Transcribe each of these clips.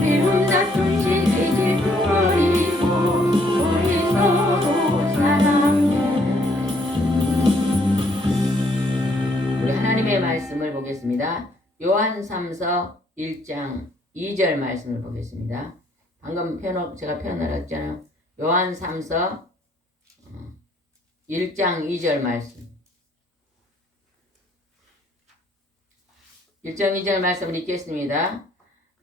미움 다툼씩 이제 버리고 우리 서로 사랑해. 우리 하나님의 말씀을 보겠습니다. 요한3서 1장 2절 말씀을 보겠습니다. 방금 제가 표현을 했잖아요. 요한3서 1장 2절 말씀. 1장 2절 말씀을 읽겠습니다.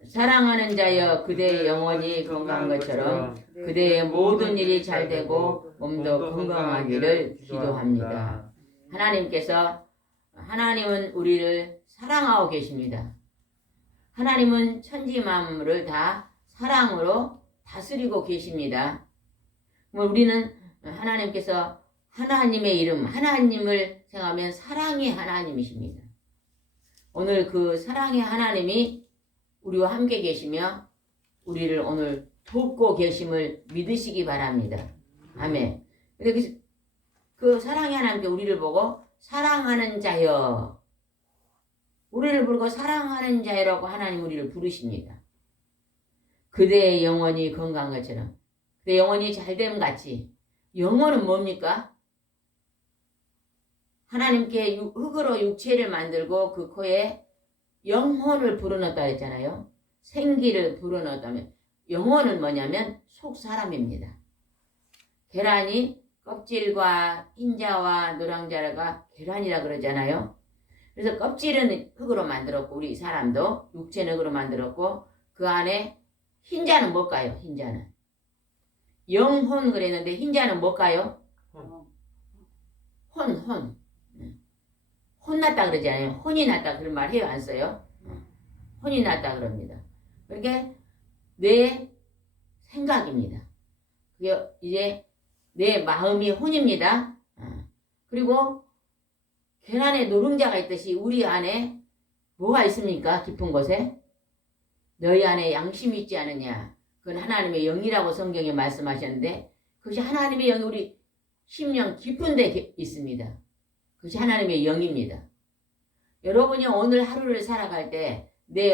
사랑하는 자여 그대의 영혼이 건강한 것처럼 그대의 모든 일이 잘되고 몸도 건강하기를 기도합니다. 하나님은 우리를 사랑하고 계십니다. 하나님은 천지 만물을 다 사랑으로 다스리고 계십니다. 우리는 하나님께서 하나님의 이름, 하나님을 생각하면 사랑의 하나님이십니다. 오늘 그 사랑의 하나님이 우리와 함께 계시며 우리를 오늘 돕고 계심을 믿으시기 바랍니다. 아멘. 근데 그 사랑의 하나님께 우리를 보고 사랑하는 자여, 우리를 부르고 사랑하는 자여라고 하나님 우리를 부르십니다. 그대의 영혼이 건강한 것처럼, 그대의 영혼이 잘됨 같이. 영혼은 뭡니까? 하나님께 흙으로 육체를 만들고 그 코에 영혼을 불어넣었다 했잖아요. 생기를 불어넣었다면 영혼은 뭐냐면 속 사람입니다. 계란이 껍질과 흰자와 노랑자가 계란이라 그러잖아요. 그래서 껍질은 흙으로 만들었고 우리 사람도 육체는 흙으로 만들었고 그 안에 흰자는 뭘까요? 흰자는 영혼 그랬는데 흰자는 뭘까요? 혼났다 그러잖아요. 혼이 났다 그런 말 해요? 안 써요? 혼이 났다 그럽니다. 그러니까 내 생각입니다. 그게 이제 내 마음이 혼입니다. 그리고 계란에 노른자가 있듯이 우리 안에 뭐가 있습니까? 깊은 곳에 너희 안에 양심이 있지 않느냐. 그건 하나님의 영이라고 성경에 말씀하셨는데 그것이 하나님의 영이 우리 심령 깊은 데 있습니다. 그것이 하나님의 영입니다. 여러분이 오늘 하루를 살아갈 때 내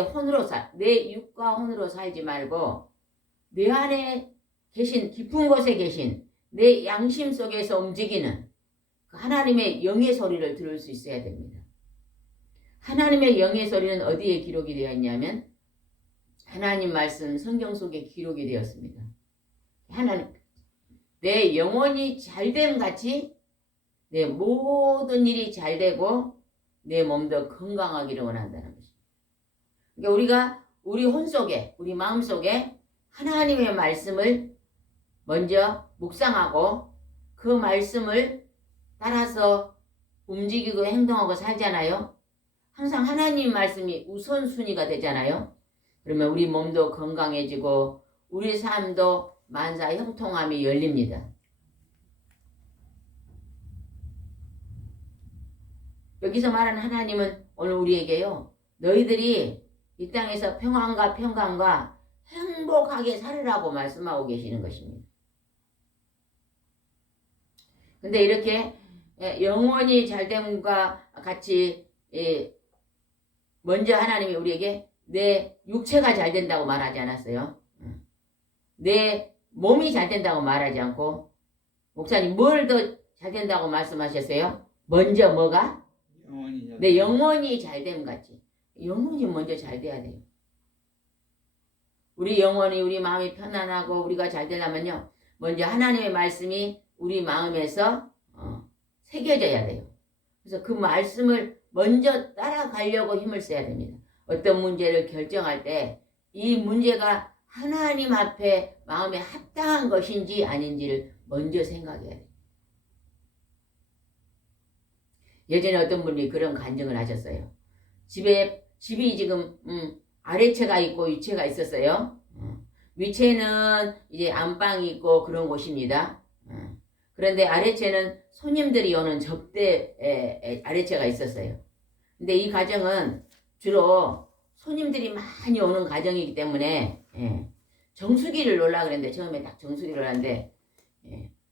육과 혼으로 살지 말고 내 안에 계신 깊은 곳에 계신 내 양심 속에서 움직이는 그 하나님의 영의 소리를 들을 수 있어야 됩니다. 하나님의 영의 소리는 어디에 기록이 되어 있냐면 하나님 말씀 성경 속에 기록이 되었습니다. 내 영혼이 잘됨 같이 내 모든 일이 잘되고 내 몸도 건강하기를 원한다는 것입니다. 그러니까 우리가 우리 혼 속에 우리 마음 속에 하나님의 말씀을 먼저 묵상하고 그 말씀을 따라서 움직이고 행동하고 살잖아요. 항상 하나님 말씀이 우선순위가 되잖아요. 그러면 우리 몸도 건강해지고 우리 삶도 만사 형통함이 열립니다. 여기서 말하는 하나님은 오늘 우리에게요. 너희들이 이 땅에서 평안과 평강과 행복하게 살으라고 말씀하고 계시는 것입니다. 근데 이렇게 영원히 잘됨과 같이 먼저 하나님이 우리에게 내 육체가 잘 된다고 말하지 않았어요. 내 몸이 잘 된다고 말하지 않고 목사님 뭘 더 잘 된다고 말씀하셨어요? 먼저 뭐가? 내 영혼이 잘됨 같이. 영혼이 먼저 잘 돼야 돼요. 우리 영혼이 우리 마음이 편안하고 우리가 잘 되려면요. 먼저 하나님의 말씀이 우리 마음에서 새겨져야 돼요. 그래서 그 말씀을 먼저 따라가려고 힘을 써야 됩니다. 어떤 문제를 결정할 때 이 문제가 하나님 앞에 마음에 합당한 것인지 아닌지를 먼저 생각해야 돼요. 예전에 어떤 분이 그런 간증을 하셨어요. 집이 지금 아래채가 있고 위채가 있었어요. 위채는 이제 안방이 있고 그런 곳입니다. 그런데 아래채는 손님들이 오는 접대 아래채가 있었어요. 근데 이 가정은 주로 손님들이 많이 오는 가정이기 때문에 정수기를 놓으려고 그랬는데 처음에 딱 정수기를 하는데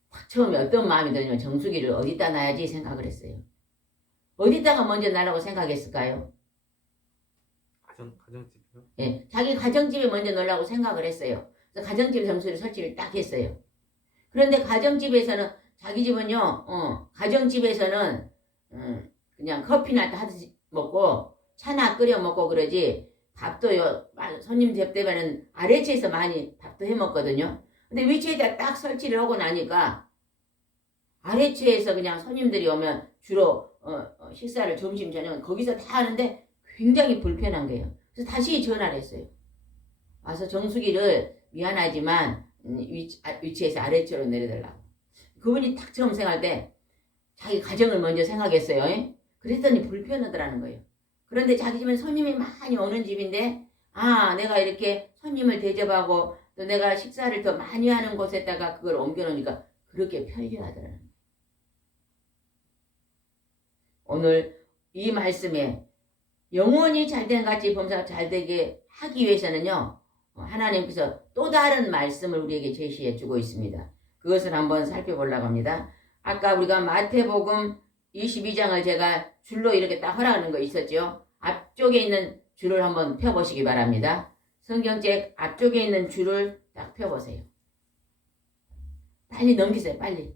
딱 처음에 어떤 마음이 드냐면 정수기를 어디다 놔야지 생각을 했어요. 어디다가 먼저 놔라고 생각했을까요? 가정집이요? 예, 자기 가정집에 먼저 넣으려고 생각을 했어요. 그래서 가정집 점수를 설치를 딱 했어요. 그런데 가정집에서는 자기 집은요, 가정집에서는 그냥 커피나 하듯이 먹고 차나 끓여 먹고 그러지 밥도요 손님 접대면은 아래층에서 많이 밥도 해 먹거든요. 근데 위치에다 딱 설치를 하고 나니까 아래층에서 그냥 손님들이 오면 주로 식사를 점심 저녁 거기서 다 하는데 굉장히 불편한 거예요. 그래서 다시 전화를 했어요. 와서 정수기를 미안하지만 위치에서 아래층으로 내려달라고. 그분이 딱 처음 생각할 때 자기 가정을 먼저 생각했어요. 그랬더니 불편하더라는 거예요. 그런데 자기 집은 손님이 많이 오는 집인데 내가 이렇게 손님을 대접하고 또 내가 식사를 더 많이 하는 곳에다가 그걸 옮겨놓으니까 그렇게 편리하더라는 거예요. 오늘 이 말씀에 영원히 잘된 같이 범사가 잘되게 하기 위해서는요. 하나님께서 또 다른 말씀을 우리에게 제시해 주고 있습니다. 그것을 한번 살펴보려고 합니다. 아까 우리가 마태복음 22장을 제가 줄로 이렇게 딱 허락하는 거 있었죠. 앞쪽에 있는 줄을 한번 펴보시기 바랍니다. 성경책 앞쪽에 있는 줄을 딱 펴보세요. 빨리 넘기세요. 빨리.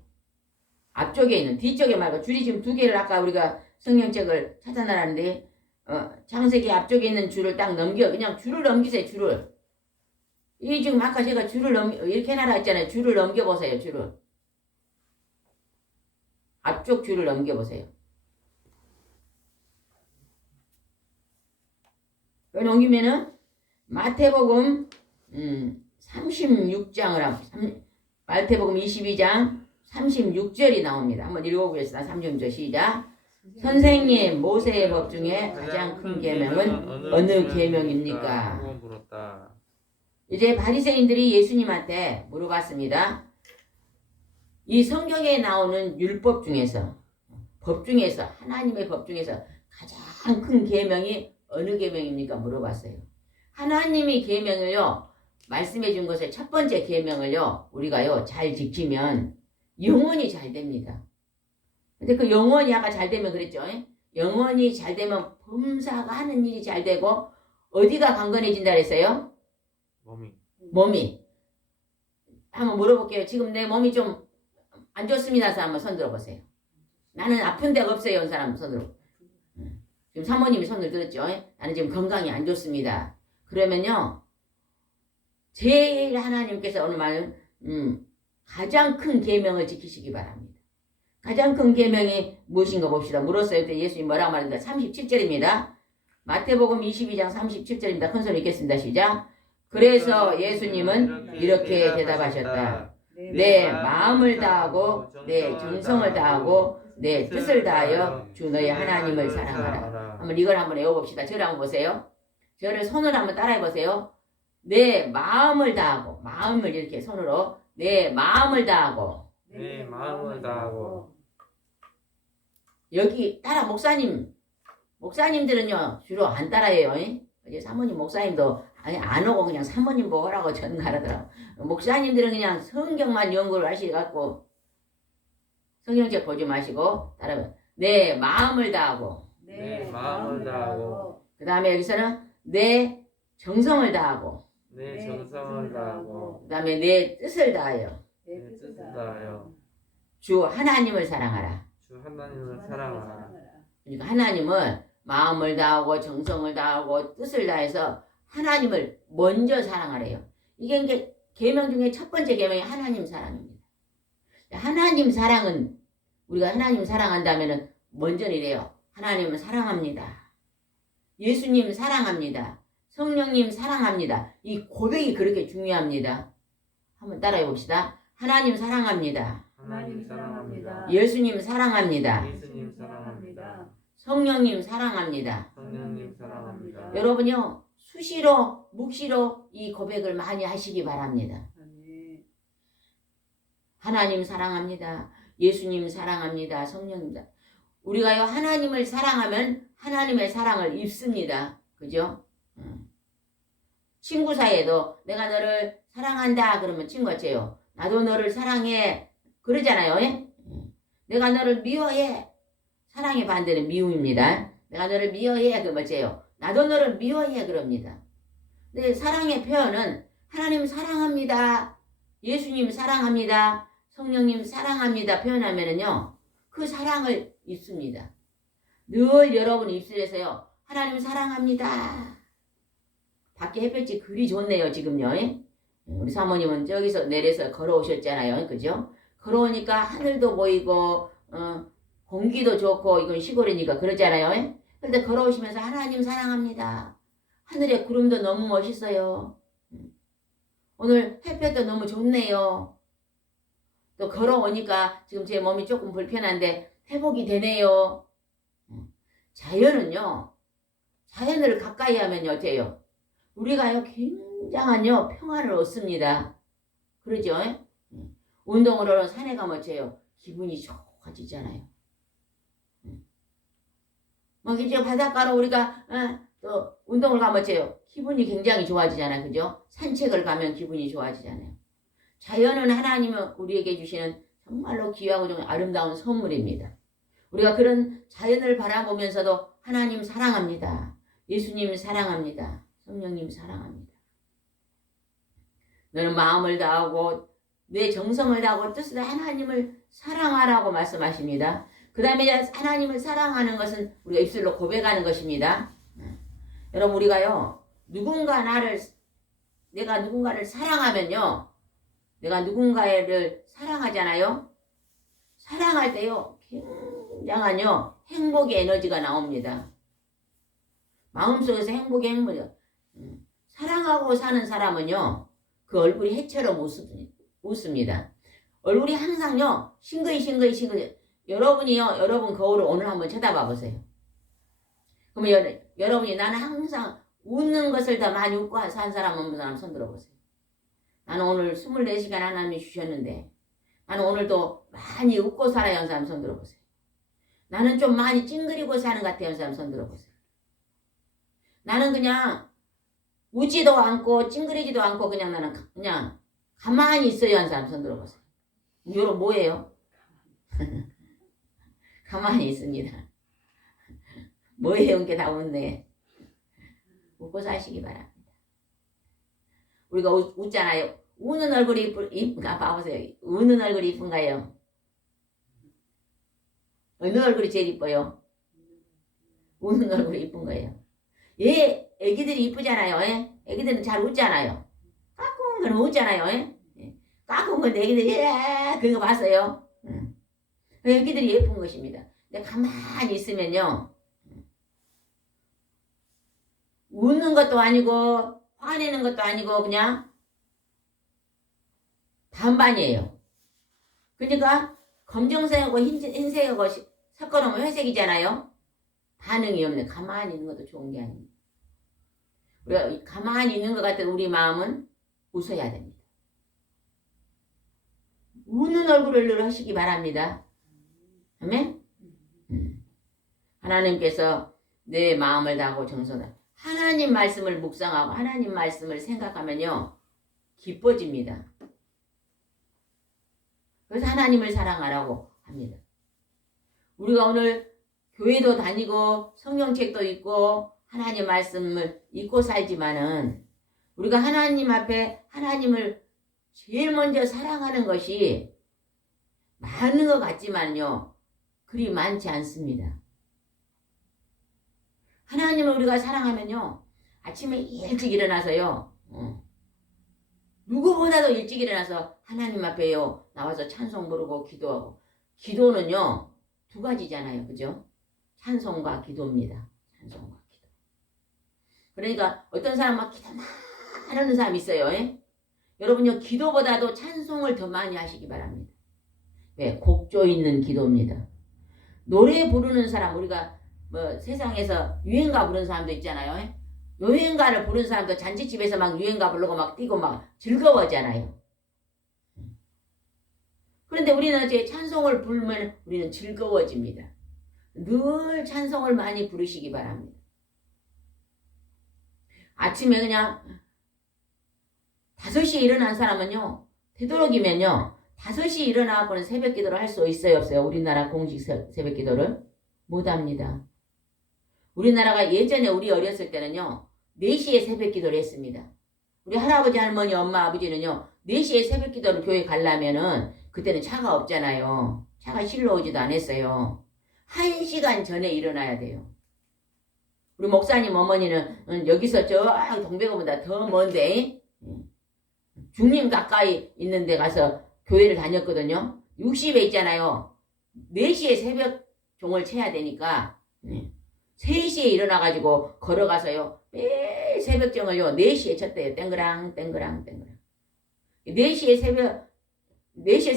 앞쪽에 있는 뒤쪽에 말고 줄이 지금 두 개를 아까 우리가 성경책을 찾아놨는데 창세기 앞쪽에 있는 줄을 딱 넘겨. 그냥 줄을 넘기세요. 줄을. 이 지금 아까 제가 줄을 이렇게 해놔라 했잖아요. 줄을 넘겨보세요. 줄을. 앞쪽 줄을 넘겨보세요. 여기 넘기면은 마태복음 36장을 마태복음 22장 36절이 나옵니다. 한번 읽어보겠습니다. 36절 시작. 선생님, 모세의 법 중에 가장 큰 계명은 어느 계명입니까? 이제 바리새인들이 예수님한테 물어봤습니다. 이 성경에 나오는 율법 중에서 법 중에서 하나님의 법 중에서 가장 큰 계명이 어느 계명입니까? 물어봤어요. 하나님이 계명을요 말씀해 준 것의 첫 번째 계명을요 우리가요 잘 지키면 영원히 잘 됩니다. 근데 그 영원히 아까 잘 되면 그랬죠. 영원히 잘 되면 범사가 하는 일이 잘 되고 어디가 강건해진다 그랬어요? 몸이. 한번 물어볼게요. 지금 내 몸이 좀 안 좋습니다. 한번 손 들어보세요. 나는 아픈 데가 없어요. 온 사람 손 들어. 지금 사모님이 손을 들었죠. 나는 지금 건강이 안 좋습니다. 그러면요. 제일 하나님께서 오늘 말은 가장 큰 계명을 지키시기 바랍니다. 가장 큰 계명이 무엇인가 봅시다. 물었어요. 그때 예수님이 뭐라고 말했는데 37절입니다. 마태복음 22장 37절입니다. 큰 소리 읽겠습니다. 시작. 그래서 예수님은 이렇게 대답하셨다. 내 마음을 다하고 내 정성을 다하고 내 뜻을 다하여 주 너의 하나님을 사랑하라. 한번 이걸 한번 외워봅시다. 저를 한번 보세요. 저를 손으로 한번 따라해보세요. 내 마음을 다하고 마음을 이렇게 손으로 내 마음을 다하고 내 마음을 다하고 여기 따라 목사님들은요 주로 안 따라해요. 어제 사모님 목사님도 안 오고 그냥 사모님 보고 하라고 전가하더라고. 목사님들은 그냥 성경만 연구를 하시갖고 성경책 보지 마시고 따라해. 내 마음을 다하고 내 마음을 다하고 그 다음에 여기서는 내 정성을 다하고 내 정성을 다하고 그 다음에 내 뜻을 다하여 내 뜻을 다하여 주 하나님을 사랑하라. 주 하나님을 사랑하라. 그러니까 하나님을 마음을 다하고 정성을 다하고 뜻을 다해서 하나님을 먼저 사랑하래요. 이게 이제 계명 중에 첫 번째 계명이 하나님 사랑입니다. 하나님 사랑은 우리가 하나님 사랑한다면은 먼저 이래요. 하나님을 사랑합니다. 예수님 사랑합니다. 성령님 사랑합니다. 이 고백이 그렇게 중요합니다. 한번 따라해 봅시다. 하나님 사랑합니다. 하나님 사랑합니다. 예수님 사랑합니다. 예수님 사랑합니다. 성령님 사랑합니다. 성령님 사랑합니다. 여러분요 수시로 묵시로 이 고백을 많이 하시기 바랍니다. 하나님 사랑합니다. 예수님 사랑합니다. 성령님 우리가요 하나님을 사랑하면 하나님의 사랑을 입습니다. 그죠? 친구 사이에도 내가 너를 사랑한다 그러면 친구가 어째요? 나도 너를 사랑해 그러잖아요. 내가 너를 미워해. 사랑의 반대는 미움입니다. 내가 너를 미워해 그러면 어째요? 나도 너를 미워해 그럽니다. 근데 사랑의 표현은 하나님 사랑합니다. 예수님 사랑합니다. 성령님 사랑합니다. 표현하면은요. 그 사랑을 입습니다. 늘 여러분 입술에서요. 하나님 사랑합니다. 밖에 햇볕이 그리 좋네요. 지금요. 우리 사모님은 저기서 내려서 걸어오셨잖아요. 그죠? 걸어오니까 하늘도 보이고 공기도 좋고 이건 시골이니까 그러잖아요. 그런데 걸어오시면서 하나님 사랑합니다. 하늘에 구름도 너무 멋있어요. 오늘 햇볕도 너무 좋네요. 또 걸어오니까 지금 제 몸이 조금 불편한데 회복이 되네요. 자연은요. 자연을 가까이 하면요. 어때요? 우리가요. 굉장한요. 평화를 얻습니다. 그러죠? 운동으로는 산에 가면 어때요? 기분이 좋아지잖아요. 막 이제 바닷가로 우리가 또 운동을 가면 어때요? 기분이 굉장히 좋아지잖아요. 그죠? 산책을 가면 기분이 좋아지잖아요. 자연은 하나님은 우리에게 주시는 정말로 귀하고 좀 아름다운 선물입니다. 우리가 그런 자연을 바라보면서도 하나님 사랑합니다. 예수님 사랑합니다. 성령님 사랑합니다. 너는 마음을 다하고 내 정성을 다하고 뜻을 하나님을 사랑하라고 말씀하십니다. 그 다음에 하나님을 사랑하는 것은 우리가 입술로 고백하는 것입니다. 여러분 우리가요. 내가 누군가를 사랑하면요. 내가 누군가를 사랑하잖아요. 사랑할 때요. 굉장한요. 행복의 에너지가 나옵니다. 마음속에서 행복의 행복이 사랑하고 사는 사람은요. 그 얼굴이 해처럼 웃습니다. 얼굴이 항상요. 싱글싱글 여러분이요. 여러분 거울을 오늘 한번 쳐다봐 보세요. 그러면 여러분이 나는 항상 웃는 것을 더 많이 웃고 산 사람 없는 사람 손 들어보세요. 나는 오늘 24시간 하나님이 주셨는데 나는 오늘도 많이 웃고 살아야 하는 사람 손 들어보세요. 나는 좀 많이 찡그리고 사는 것 같아야 하는 사람 손 들어보세요. 나는 그냥 웃지도 않고 찡그리지도 않고 그냥 가만히 있어야 하는 사람 손 들어보세요. 이거 뭐예요? 가만히 있습니다. 뭐예요? 이게 다 웃네. 웃고 사시기 바랍니다. 우리가 웃잖아요. 우는 얼굴이 이쁜가 봐보세요. 우는 얼굴이 이쁜가요? 어느 얼굴이 제일 이뻐요? 우는 얼굴이 이쁜 거예요. 애기들이 이쁘잖아요. 애기들은 잘 웃잖아요. 까꿍 그러면 웃잖아요. 까꿍 근데 애기들이 그런 거 봤어요. 애기들이 예쁜 것입니다. 근데 가만히 있으면요. 웃는 것도 아니고 화내는 것도 아니고 그냥 반반이에요. 그러니까 검정색하고 흰색하고 섞어놓으면 회색이잖아요. 반응이 없네. 가만히 있는 것도 좋은 게 아닙니다. 우리가 가만히 있는 것 같은 우리 마음은 웃어야 됩니다. 우는 얼굴을 늘 하시기 바랍니다. 아멘? 하나님께서 내 마음을 다하고 정성을 하나님 말씀을 묵상하고 하나님 말씀을 생각하면요. 기뻐집니다. 그래서 하나님을 사랑하라고 합니다. 우리가 오늘 교회도 다니고 성경책도 읽고 하나님 말씀을 읽고 살지만은 우리가 하나님 앞에 하나님을 제일 먼저 사랑하는 것이 많은 것 같지만요. 그리 많지 않습니다. 하나님을 우리가 사랑하면요. 아침에 일찍 일어나서요. 누구보다도 일찍 일어나서 하나님 앞에요. 나와서 찬송 부르고 기도하고. 기도는요. 두 가지잖아요. 그죠? 찬송과 기도입니다. 찬송과 기도. 그러니까 어떤 사람은 막 기도 많이 하는 사람이 있어요. 여러분요. 기도보다도 찬송을 더 많이 하시기 바랍니다. 왜? 곡조 있는 기도입니다. 노래 부르는 사람 우리가 세상에서 유행가 부르는 사람도 있잖아요. 유행가를 부르는 사람도 잔치집에서 막 유행가 부르고 막 뛰고 막 즐거워하잖아요. 그런데 우리는 이제 찬송을 부르면 우리는 즐거워집니다. 늘 찬송을 많이 부르시기 바랍니다. 아침에 그냥 5시에 일어난 사람은요. 되도록이면요. 5시에 일어나고는 새벽 기도를 할 수 있어요 없어요? 우리나라 공식 새벽 기도를 못합니다. 우리나라가 예전에 우리 어렸을 때는요. 4시에 새벽 기도를 했습니다. 우리 할아버지, 할머니, 엄마, 아버지는요. 4시에 새벽 기도를 교회 가려면은 그때는 차가 없잖아요. 차가 실로 오지도 않았어요. 1시간 전에 일어나야 돼요. 우리 목사님 어머니는 여기서 저 동백어보다 더 먼데 중림 가까이 있는 데 가서 교회를 다녔거든요. 60에 있잖아요. 4시에 새벽 종을 쳐야 되니까 3시에 일어나가지고 걸어가서요. 매일 새벽정을요. 4시에 쳤대요. 땡그랑 땡그랑 땡그랑. 4시에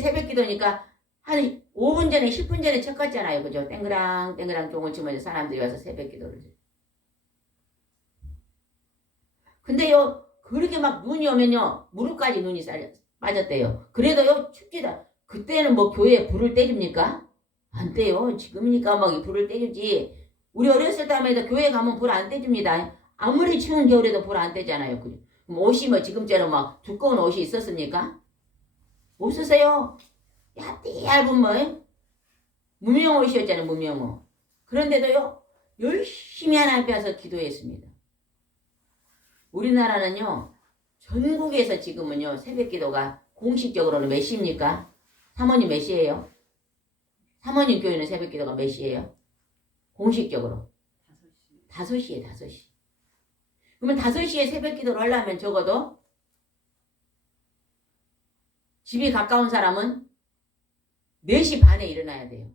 새벽 기도니까 한 5분 전에 10분 전에 쳤갔잖아요. 그죠? 땡그랑 땡그랑 종을 치면 사람들이 와서 새벽 기도를 해요. 근데요. 그렇게 막 눈이 오면요. 무릎까지 눈이 빠졌대요. 그래도요. 춥지다. 그때는 뭐 교회에 불을 떼줍니까? 안 떼요. 지금이니까 막 불을 떼주지. 우리 어렸을 때만 교회 가면 불 안 떼줍니다. 아무리 추운 겨울에도 불 안 떼잖아요. 그럼 옷이 뭐 지금처럼 막 두꺼운 옷이 있었습니까? 없었어요. 얇은 뭐 무명 옷이었잖아요. 무명옷. 그런데도요. 열심히 하나님 앞에 와서 기도했습니다. 우리나라는요. 전국에서 지금은요. 새벽 기도가 공식적으로는 몇 시입니까? 사모님 몇 시예요? 사모님 교회는 새벽 기도가 몇 시예요? 공식적으로 5시에 5시. 그러면 5시에 새벽 기도를 하려면 적어도 집이 가까운 사람은 4시 반에 일어나야 돼요.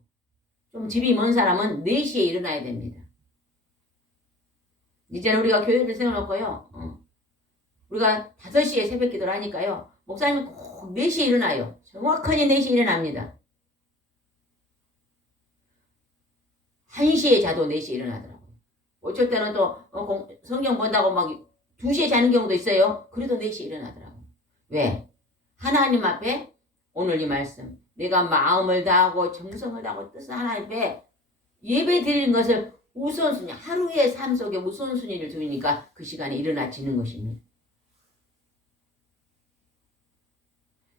좀 집이 먼 사람은 4시에 일어나야 됩니다. 이제는 우리가 교회를 세워놓고요. 우리가 5시에 새벽 기도를 하니까요. 목사님은 꼭 4시에 일어나요. 정확하게 4시에 일어납니다. 1시에 자도 4시에 일어나더라고요. 어쩔 때는 또 성경 본다고 막 2시에 자는 경우도 있어요. 그래도 4시에 일어나더라고요. 왜? 하나님 앞에 오늘 이 말씀 내가 마음을 다하고 정성을 다하고 뜻을 하나님 앞에 예배 드리는 것을 우선순위 하루의 삶 속에 우선순위를 두니까 그 시간에 일어나지는 것입니다.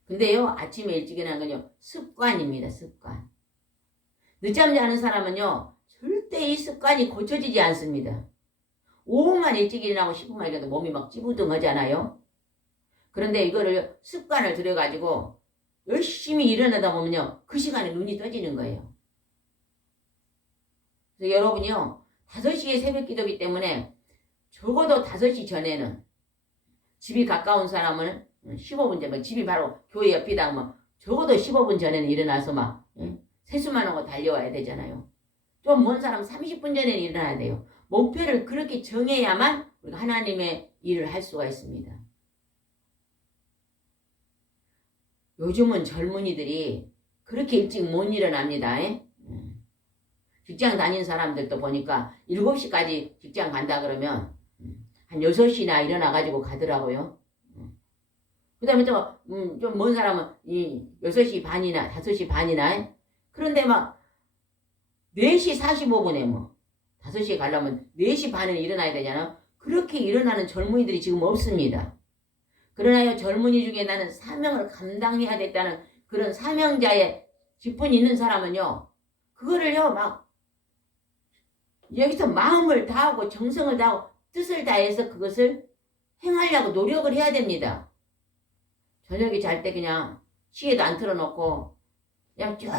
근데요. 아침에 일찍 일어나는 건요. 습관입니다. 습관. 늦잠 자는 사람은요. 절대 이 습관이 고쳐지지 않습니다. 5분만 일찍 일어나고 10분만 일어나도 몸이 막 찌부둥하잖아요. 그런데 이거를 습관을 들여가지고 열심히 일어나다 보면요. 그 시간에 눈이 떠지는 거예요. 그래서 여러분이요. 5시에 새벽 기도기 때문에 적어도 5시 전에는 집이 가까운 사람은 15분 전에 집이 바로 교회 옆이다 뭐 적어도 15분 전에는 일어나서 막 세수만 하고 달려와야 되잖아요. 좀 먼 사람 30분 전에는 일어나야 돼요. 목표를 그렇게 정해야만 우리가 하나님의 일을 할 수가 있습니다. 요즘은 젊은이들이 그렇게 일찍 못 일어납니다. 직장 다니는 사람들도 보니까 7시까지 직장 간다 그러면 한 6시나 일어나가지고 가더라고요. 그 다음에 또 좀 먼 사람은 6시 반이나 5시 반이나 그런데 막 4시 45분에 뭐 5시에 가려면 4시 반에 일어나야 되잖아. 그렇게 일어나는 젊은이들이 지금 없습니다. 그러나 젊은이 중에 나는 사명을 감당해야 됐다는 그런 사명자의 직분이 있는 사람은요. 그거를요 막 여기서 마음을 다하고 정성을 다하고 뜻을 다해서 그것을 행하려고 노력을 해야 됩니다. 저녁에 잘 때 그냥 시계도 안 틀어놓고 그냥 쭉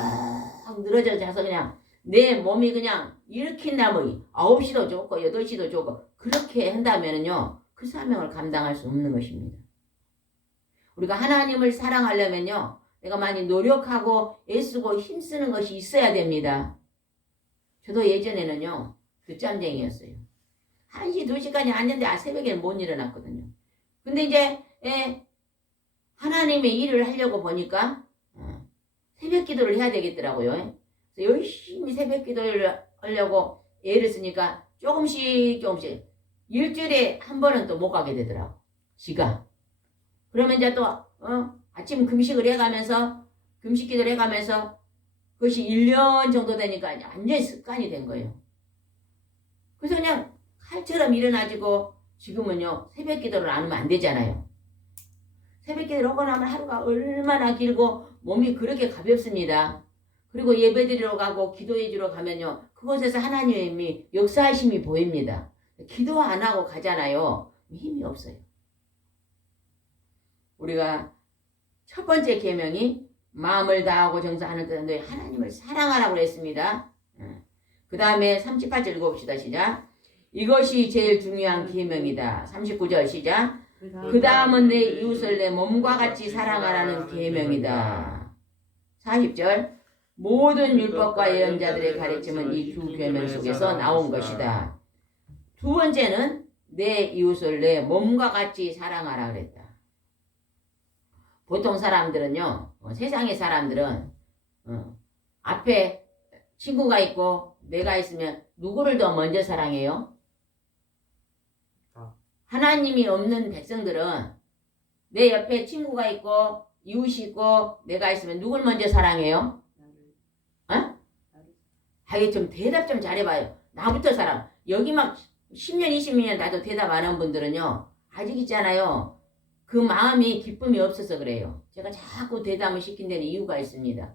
늘어져 자서 그냥 내 몸이 그냥 일으킨다면 9시도 좋고 8시도 좋고 그렇게 한다면요 그 사명을 감당할 수 없는 것입니다. 우리가 하나님을 사랑하려면요 내가 많이 노력하고 애쓰고 힘쓰는 것이 있어야 됩니다. 저도 예전에는요 늦잠쟁이였어요. 1시 2시까지 앉는데 새벽에는 못 일어났거든요. 근데 이제 하나님의 일을 하려고 보니까 새벽 기도를 해야 되겠더라고요. 그래서 열심히 새벽 기도를 하려고 애를 쓰니까 조금씩 일주일에 한 번은 또 못 가게 되더라고. 지가. 그러면 이제 또 아침 금식을 해가면서 금식 기도를 해가면서 그것이 1년 정도 되니까 완전히 습관이 된 거예요. 그래서 그냥 칼처럼 일어나지고 지금은요 새벽 기도를 안 하면 안 되잖아요. 새벽 기도를 하고 나면 하루가 얼마나 길고 몸이 그렇게 가볍습니다. 그리고 예배드리러 가고 기도해 주러 가면요. 그곳에서 하나님이 역사하심이 보입니다. 기도 안 하고 가잖아요. 힘이 없어요. 우리가 첫 번째 계명이 마음을 다하고 정사하는 뜻은 너희 하나님을 사랑하라고 그랬습니다. 그 다음에 38절 읽어봅시다. 시작. 이것이 제일 중요한 계명이다. 39절 시작. 그 다음은 내 이웃을 내 몸과 같이 사랑하라는 계명이다. 40절. 모든 율법과 예언자들의 가르침은 이 두 계명 속에서 나온 것이다. 두 번째는 내 이웃을 내 몸과 같이 사랑하라 그랬다. 보통 사람들은요, 세상의 사람들은 앞에 친구가 있고 내가 있으면 누구를 더 먼저 사랑해요? 하나님이 없는 백성들은 내 옆에 친구가 있고 이웃이 있고 내가 있으면 누굴 먼저 사랑해요? 아예 좀 대답 좀 잘해봐요. 나부터 사랑. 여기 막 10년 20년 나도 대답 안 한 분들은요, 아직 있잖아요. 그 마음이 기쁨이 없어서 그래요. 제가 자꾸 대담을 시킨 데는 이유가 있습니다.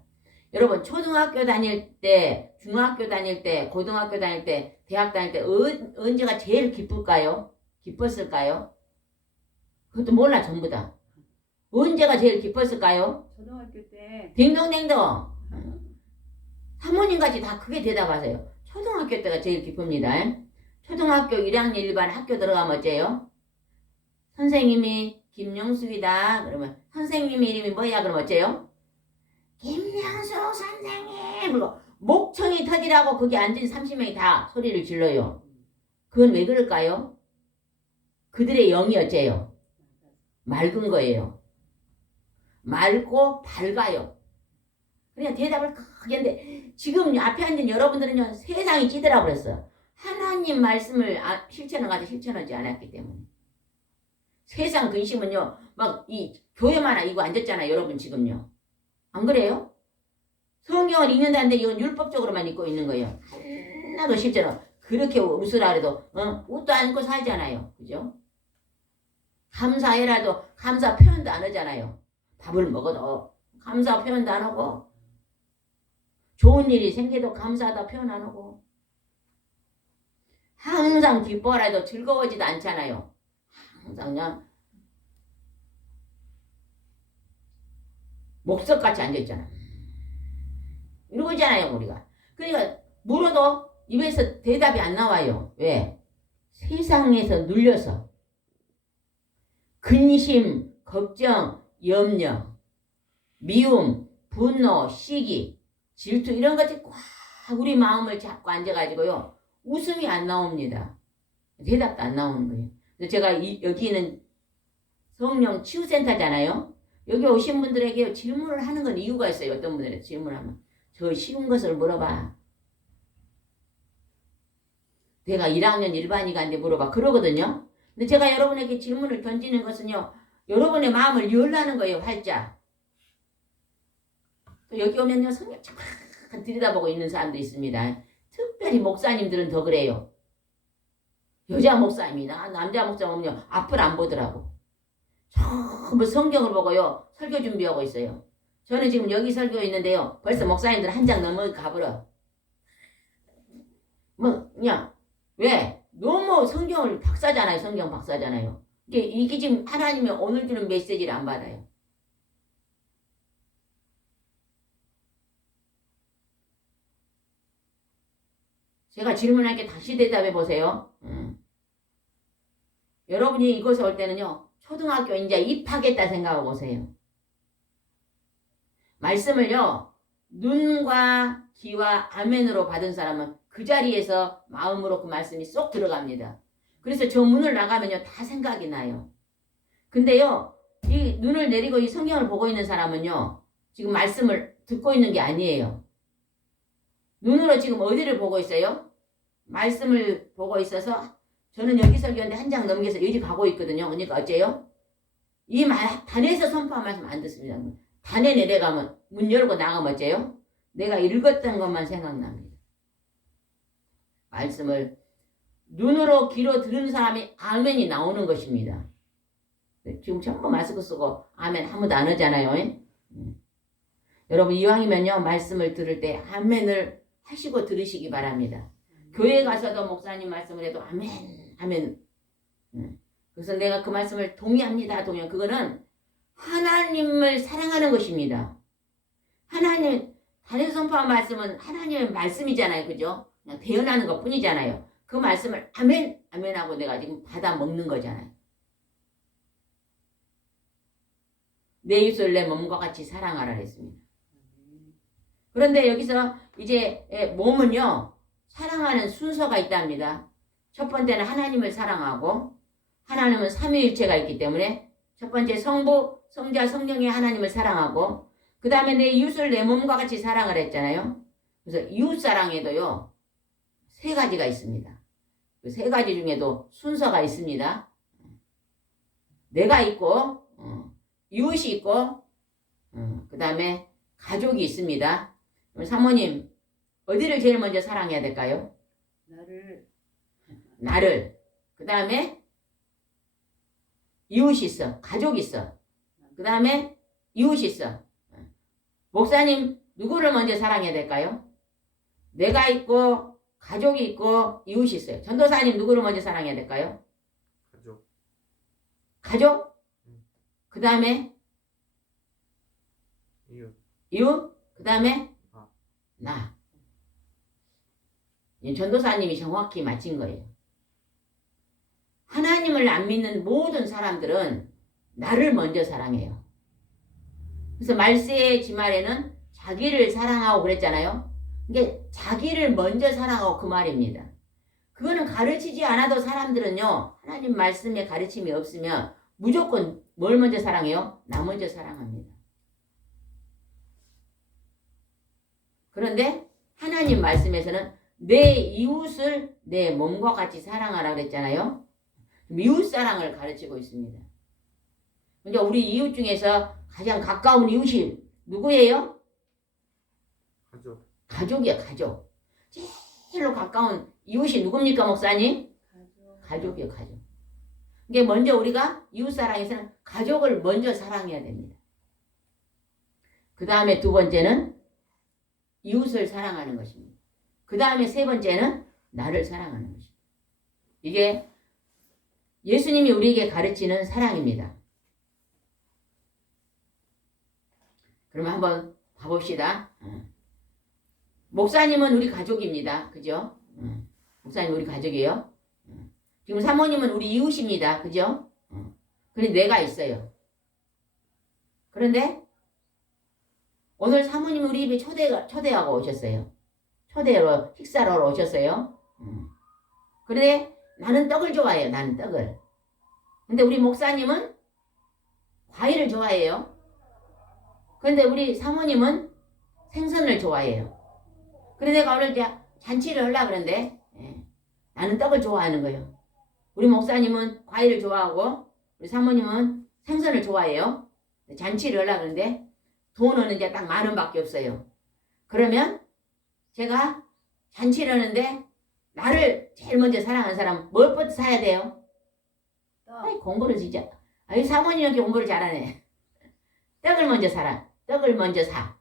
여러분 초등학교 다닐 때, 중학교 다닐 때, 고등학교 다닐 때, 대학 다닐 때 언제가 제일 기쁠까요? 기뻤을까요? 그것도 몰라 전부 다. 언제가 제일 기뻤을까요? 초등학교 때. 딩동댕동. 사모님같이 다 크게 대답하세요. 초등학교 때가 제일 기쁩니다. 초등학교 1학년 1반 학교 들어가면 어째요? 선생님이 김용숙이다. 그러면 선생님 이름이 뭐야? 그러면 어째요? 김용숙 선생님. 그리고 목청이 터지라고 거기 앉은 30명이 다 소리를 질러요. 그건 왜 그럴까요? 그들의 영이 어째요? 맑은 거예요. 맑고 밝아요. 그냥 대답을 크게 했는데 지금 앞에 앉은 여러분들은요, 세상이 찌더라고 그랬어요. 하나님 말씀을 실천하지 않았기 때문에. 세상 근심은요, 막 이 교회만 이거 앉았잖아요. 여러분 지금요. 안 그래요? 성경을 읽는다는데 이건 율법적으로만 읽고 있는 거예요. 하나도 실제로 그렇게 웃으라 그래도 웃도 않고 살잖아요. 그죠? 감사해라도 감사 표현도 안 하잖아요. 밥을 먹어도 감사 표현도 안 하고, 좋은 일이 생겨도 감사하다 표현 안 하고, 항상 기뻐라 해도 즐거워지도 않잖아요. 항상 그냥 목석같이 앉아있잖아. 이러고 있잖아요 우리가. 그러니까 물어도 입에서 대답이 안 나와요. 왜? 세상에서 눌려서. 근심, 걱정, 염려, 미움, 분노, 시기, 질투 이런 것들이 꽉 우리 마음을 잡고 앉아가지고요, 웃음이 안 나옵니다. 대답도 안 나오는 거예요. 그래서 제가 여기는 성령 치유센터잖아요. 여기 오신 분들에게 질문을 하는 건 이유가 있어요. 어떤 분들은 질문하면 저 쉬운 것을 물어봐. 내가 1학년 일반이가인데 물어봐. 그러거든요. 근데 제가 여러분에게 질문을 던지는 것은요, 여러분의 마음을 열라는 거예요. 활짝. 또 여기 오면요, 성령 잠깐 들여다보고 있는 사람도 있습니다. 특별히 목사님들은 더 그래요. 여자 목사님이나 남자 목사 보면요, 앞을 안 보더라고. 전부 성경을 보고요, 설교 준비하고 있어요. 저는 지금 여기 설교 있는데요, 벌써 목사님들 한 장 넘어 가버려. 뭐 그냥 왜? 너무 성경을 박사잖아요. 성경 박사잖아요. 이게 지금 하나님이 오늘 주는 메시지를 안 받아요. 제가 질문할게 다시 대답해 보세요. 여러분이 이곳에 올 때는요, 초등학교 이제 입학했다 생각하고 오세요. 말씀을요, 눈과 귀와 아멘으로 받은 사람은 그 자리에서 마음으로 그 말씀이 쏙 들어갑니다. 그래서 저 문을 나가면요, 다 생각이 나요. 근데요, 이 눈을 내리고 이 성경을 보고 있는 사람은요, 지금 말씀을 듣고 있는 게 아니에요. 눈으로 지금 어디를 보고 있어요? 말씀을 보고 있어서, 저는 여기 설교인데 한 장 넘겨서 여기 가고 있거든요. 그러니까 어째요? 이 단에서 선포한 말씀 안 듣습니다. 단에 내려가면, 문 열고 나가면 어째요? 내가 읽었던 것만 생각납니다. 말씀을 눈으로 귀로 들은 사람이 아멘이 나오는 것입니다. 지금 전부 마스크 쓰고 아멘 아무도 안 하잖아요. 여러분 이왕이면요 말씀을 들을 때 아멘을 하시고 들으시기 바랍니다. 교회 가서도 목사님 말씀을 해도 아멘 아멘. 그래서 내가 그 말씀을 동의합니다. 그거는 하나님을 사랑하는 것입니다. 하나님 다른 선포한 말씀은 하나님의 말씀이잖아요. 그죠? 그냥 대언하는 것 뿐이잖아요. 그 말씀을 아멘 아멘 하고 내가 지금 받아 먹는 거잖아요. 내 이웃을 내 몸과 같이 사랑하라 했습니다. 그런데 여기서 이제 몸은요 사랑하는 순서가 있답니다. 첫 번째는 하나님을 사랑하고, 하나님은 삼위일체가 있기 때문에 첫 번째 성부, 성자, 성령의 하나님을 사랑하고, 그 다음에 내 이웃을 내 몸과 같이 사랑을 했잖아요. 그래서 이웃 사랑에도요 세 가지가 있습니다. 그 세 가지 중에도 순서가 있습니다. 내가 있고 이웃이 있고 그 다음에 가족이 있습니다. 사모님 어디를 제일 먼저 사랑해야 될까요? 나를. 그 다음에 이웃이 있어. 가족이 있어. 그 다음에 이웃이 있어. 목사님 누구를 먼저 사랑해야 될까요? 내가 있고 가족이 있고 이웃이 있어요. 전도사님 누구를 먼저 사랑해야 될까요? 가족. 가족? 그 다음에 이웃. 그 다음에 나. 나. 전도사님이 정확히 맞힌 거예요. 하나님을 안 믿는 모든 사람들은 나를 먼저 사랑해요. 그래서 말세의 지말에는 자기를 사랑하고 그랬잖아요. 이게 자기를 먼저 사랑하고 그 말입니다. 그거는 가르치지 않아도 사람들은요 하나님 말씀에 가르침이 없으면 무조건 뭘 먼저 사랑해요? 나 먼저 사랑합니다. 그런데 하나님 말씀에서는 내 이웃을 내 몸과 같이 사랑하라 그랬잖아요. 이웃 사랑을 가르치고 있습니다. 그러니까 우리 이웃 중에서 가장 가까운 이웃이 누구예요? 가족. 가족이야, 가족. 제일로 가까운 이웃이 누굽니까, 목사님? 가족이요, 가족. 이게 먼저 우리가 이웃 사랑에서는 가족을 먼저 사랑해야 됩니다. 그 다음에 두 번째는 이웃을 사랑하는 것입니다. 그 다음에 세 번째는 나를 사랑하는 것입니다. 이게 예수님이 우리에게 가르치는 사랑입니다. 그럼 한번 봐봅시다. 목사님은 우리 가족입니다. 그죠? 목사님 우리 가족이에요. 지금 사모님은 우리 이웃입니다. 그죠? 그런데 내가 있어요. 그런데 오늘 사모님이 우리 집에 초대하고 오셨어요. 초대로 식사로 오셨어요. 그런데 나는 떡을 좋아해요. 나는 떡을. 근데 우리 목사님은 과일을 좋아해요. 그런데 우리 사모님은 생선을 좋아해요. 그런데 내가 오늘 이제 잔치를 하려고 그러는데 나는 떡을 좋아하는 거예요. 우리 목사님은 과일을 좋아하고 우리 사모님은 생선을 좋아해요. 잔치를 하려고 그러는데 돈은 이제 딱 10,000원밖에 없어요. 그러면 제가 잔치를 하는데 나를 제일 먼저 사랑하는 사람 뭘부터 사야 돼요? 아이, 공부를 진짜. 아이, 사모님한테 공부를 잘하네. 떡을 먼저 사라. 떡을 먼저 사.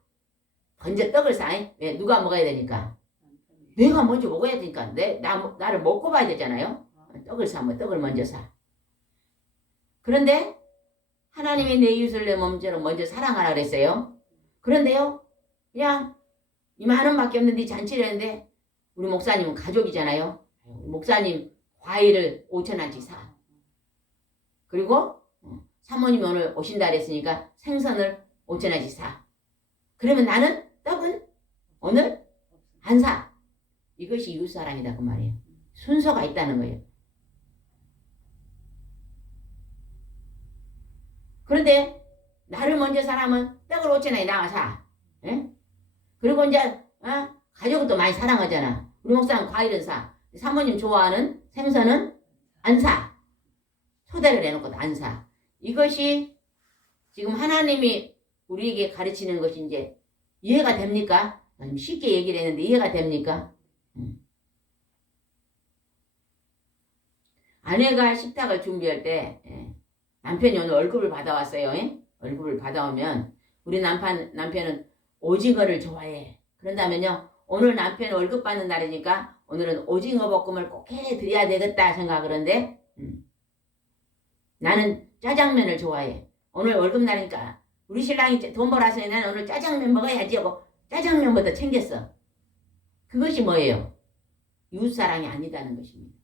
먼저 떡을 사. 왜? 누가 먹어야 되니까. 내가 먼저 먹어야 되니까. 나를 먹고 봐야 되잖아요. 떡을 사면 떡을 먼저 사. 그런데 하나님이 내 이웃을 내 몸처럼 먼저 사랑하라 그랬어요. 그런데요, 그냥 20,000원밖에 없는데 잔치를 했는데 우리 목사님은 가족이잖아요. 목사님 과일을 5,000원씩 사. 그리고 사모님이 오늘 오신다 그랬으니까 생선을 5,000원씩 사. 그러면 나는 떡은 오늘 안 사. 이것이 이웃사랑이다 그 말이에요. 순서가 있다는 거예요. 그런데 나를 먼저 사람은 떡을 5,000원에 나가 사. 에? 그리고 이제 가족은 또 많이 사랑하잖아. 우리 목사는 과일은 사. 사모님 좋아하는 생선은 안 사. 초대를 해놓고도 안 사. 이것이 지금 하나님이 우리에게 가르치는 것이 이제 이해가 됩니까? 쉽게 얘기를 했는데 이해가 됩니까? 아내가 식탁을 준비할 때 남편이 오늘 월급을 받아왔어요. 월급을 받아오면 우리 남편은 오징어를 좋아해. 그런다면요, 오늘 남편 월급 받는 날이니까 오늘은 오징어 볶음을 꼭 해드려야 되겠다 생각하는데 나는 짜장면을 좋아해. 오늘 월급 날이니까 우리 신랑이 돈 벌어서 나는 오늘 짜장면 먹어야지 하고 짜장면부터 챙겼어. 그것이 뭐예요? 이웃사랑이 아니다는 것입니다.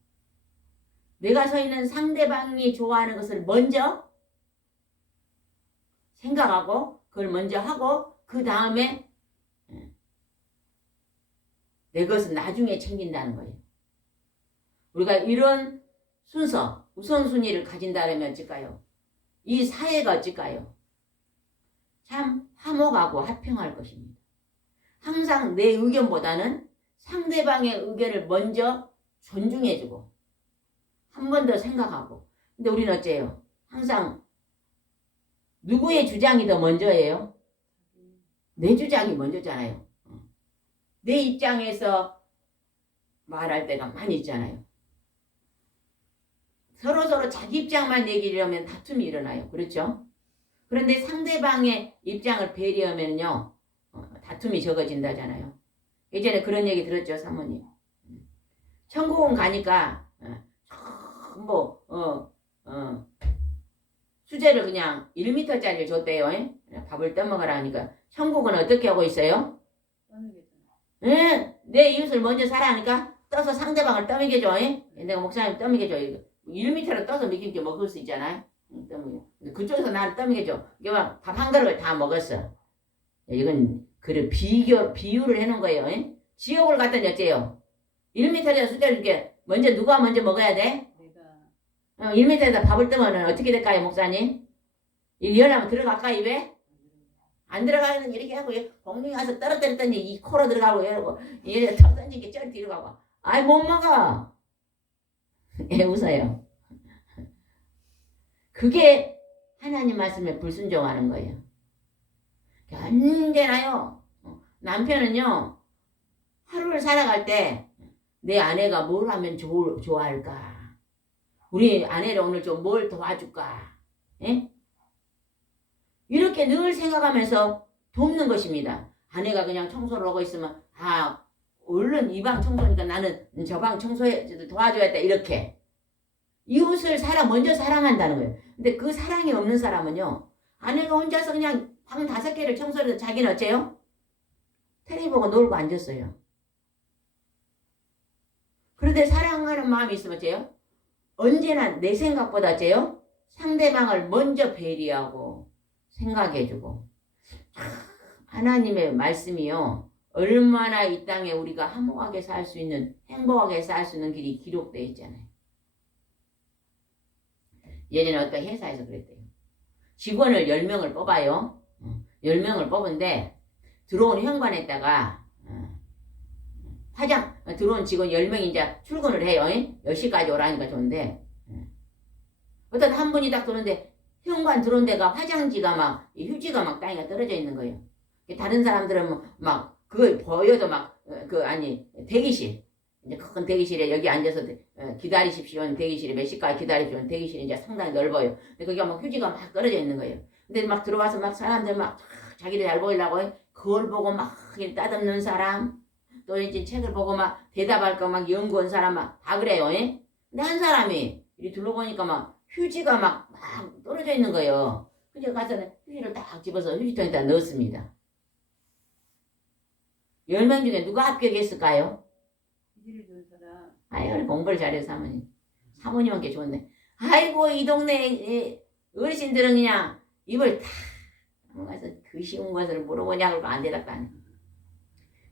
내가 서 있는 상대방이 좋아하는 것을 먼저 생각하고 그걸 먼저 하고 그 다음에 내 것은 나중에 챙긴다는 거예요. 우리가 이런 순서, 우선순위를 가진다면 어쩔까요? 이 사회가 어쩔까요? 참 화목하고 화평할 것입니다. 항상 내 의견보다는 상대방의 의견을 먼저 존중해주고 한 번 더 생각하고. 근데 우리는 어째요? 항상 누구의 주장이 더 먼저예요? 내 주장이 먼저잖아요. 내 입장에서 말할 때가 많이 있잖아요. 서로 자기 입장만 얘기하면 다툼이 일어나요. 그렇죠? 그런데 상대방의 입장을 배려하면요, 다툼이 적어진다잖아요. 예전에 그런 얘기 들었죠, 사모님. 천국은 가니까 수제를 그냥 1m짜리를 줬대요. 밥을 떠먹으라 하니까. 천국은 어떻게 하고 있어요? 내 이웃을 먼저 사랑하니까 떠서 상대방을 떠먹여줘. 내가 목사님 떠먹여줘. 1m로 떠서 먹이게 먹을 수 있잖아요. 근데 그쪽에서 나를 떠먹여줘. 이게 막 밥 한 그릇을 다 먹었어. 이건 그를 비유를 해놓은 거예요. 지옥을 갔더니 어째요? 1m짜리 수제를 이렇게 누가 먼저 먹어야 돼? 1m에다 밥을 뜨면 어떻게 될까요, 목사님? 이 열하면 들어갈까, 입에? 안 들어가면 이렇게 하고, 공룡이 와서 떨어뜨렸더니 이 코로 들어가고, 이러고, 이래 턱 던지게 쩔 뒤로 가고. 아이, 못 먹어! 예, 웃어요. 그게 하나님 말씀에 불순종하는 거예요. 언제나요, 남편은요, 하루를 살아갈 때 내 아내가 뭘 하면 좋아할까? 우리 아내를 오늘 좀 뭘 도와줄까? 예? 이렇게 늘 생각하면서 돕는 것입니다. 아내가 그냥 청소를 하고 있으면 얼른 이 방 청소니까 나는 저 방 청소해 도와줘야겠다 이렇게. 이웃을 먼저 사랑한다는 거예요. 근데 그 사랑이 없는 사람은요. 아내가 혼자서 그냥 방 5개를 청소해서 자기는 어째요? 텔레비 보고 놀고 앉았어요. 그런데 사랑하는 마음이 있으면 어째요? 언제나 내 생각보다 어째요? 상대방을 먼저 배려하고 생각해주고. 하나님의 말씀이요. 얼마나 이 땅에 우리가 화목하게 살 수 있는, 행복하게 살 수 있는 길이 기록되어 있잖아요. 예전에 어떤 회사에서 그랬대요. 직원을 10명을 뽑아요. 10명을 뽑은데 들어온 현관에다가 들어온 직원 10명이 이제 출근을 해요. 10시까지 오라니까 좋은데 어떤 한 분이 딱 들어오는데 현관 들어온 데가 화장지가 막 휴지가 막 땅에 떨어져 있는 거예요. 다른 사람들은 막 그거 보여도 대기실 이제 큰 대기실에 여기 앉아서 기다리십시오. 대기실에 몇 시까지 기다리십시오. 대기실이 이제 상당히 넓어요. 근데 거기가 막 휴지가 막 떨어져 있는 거예요. 근데 막 들어와서 막 사람들 막 자기를 잘 보이려고 그걸 보고 막 따듬는 사람 또 이제 책을 보고 막 대답할 거 막 연구한 사람 막 다 그래요. 근데 한 사람이 이리 둘러보니까 막 휴지가 막 떨어져 있는 거예요. 그래서 가서 휴지를 딱 집어서 휴지통에다 넣었습니다. 10명 중에 누가 합격했을까요? 아유, 공부를 잘해서 사모님한테 좋은데. 아이고, 이 동네 어르신들은 그냥 입을 다 가서 그 쉬운 것을 물어보냐고 안 대답하네.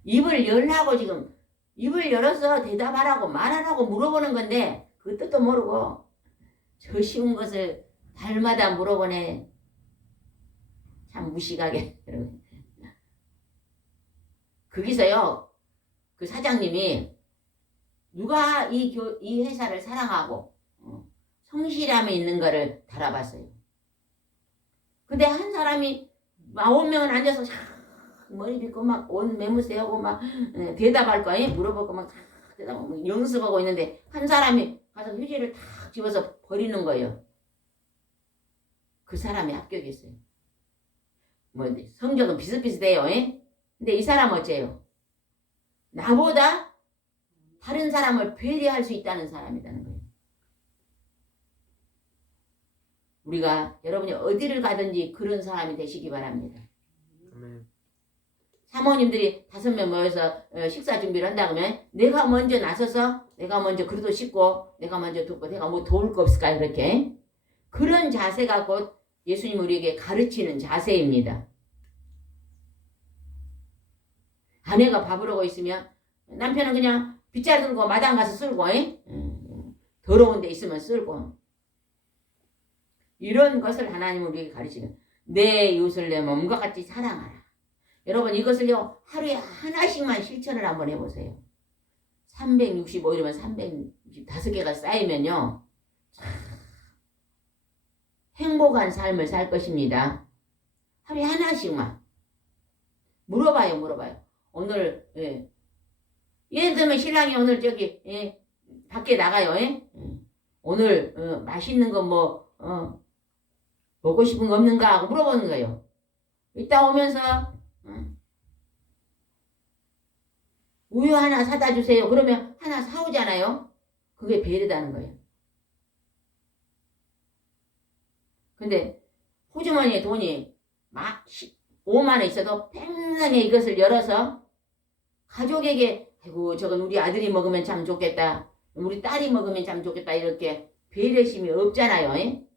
입을 열라고 지금 입을 열어서 대답하라고 말하라고 물어보는 건데 그 뜻도 모르고 저 쉬운 것을 달마다 물어보네. 참 무식하게. 거기서요, 그 사장님이 누가 이 회사를 사랑하고 성실함이 있는 거를 달아봤어요. 근데 한 사람이 9명은 앉아서 머리 빗고 막 온 매무새하고 막 대답할 거 아니에요? 물어볼 거 막 대답하고 연습하고 있는데 한 사람이 가서 휴지를 탁 집어서 버리는 거예요. 그 사람이 합격했어요. 뭐 성적은 비슷비슷해요. 근데 이 사람 어째요? 나보다 다른 사람을 배려할 수 있다는 사람이라는 거예요. 우리가 여러분이 어디를 가든지 그런 사람이 되시기 바랍니다. 아멘. 사모님들이 5명 모여서 식사 준비를 한다 그러면 내가 먼저 나서서 내가 먼저 그릇도 씻고 내가 먼저 돕고 내가 뭐 도울 거 없을까 이렇게 그런 자세가 곧 예수님 우리에게 가르치는 자세입니다. 아내가 밥을 하고 있으면 남편은 그냥 빗자루 들고 마당 가서 쓸고 더러운 데 있으면 쓸고 이런 것을 하나님은 우리에게 가르치는 내 이웃을 내 몸과 같이 사랑하라. 여러분 이것을요 하루에 하나씩만 실천을 한번 해보세요. 365일이면 365개가 쌓이면요 행복한 삶을 살 것입니다. 하루에 하나씩만 물어봐요. 오늘 예를 들면 신랑이 오늘 저기 밖에 나가요. 오늘 맛있는 거 뭐 먹고 싶은 거 없는가 하고 물어보는 거예요. 이따 오면서 우유 하나 사다 주세요. 그러면 하나 사오잖아요. 그게 배려다는 거예요. 근데 호주머니에 돈이 막 5만 원 있어도 평생에 이것을 열어서 가족에게 아이고 저건 우리 아들이 먹으면 참 좋겠다. 우리 딸이 먹으면 참 좋겠다. 이렇게 배려심이 없잖아요.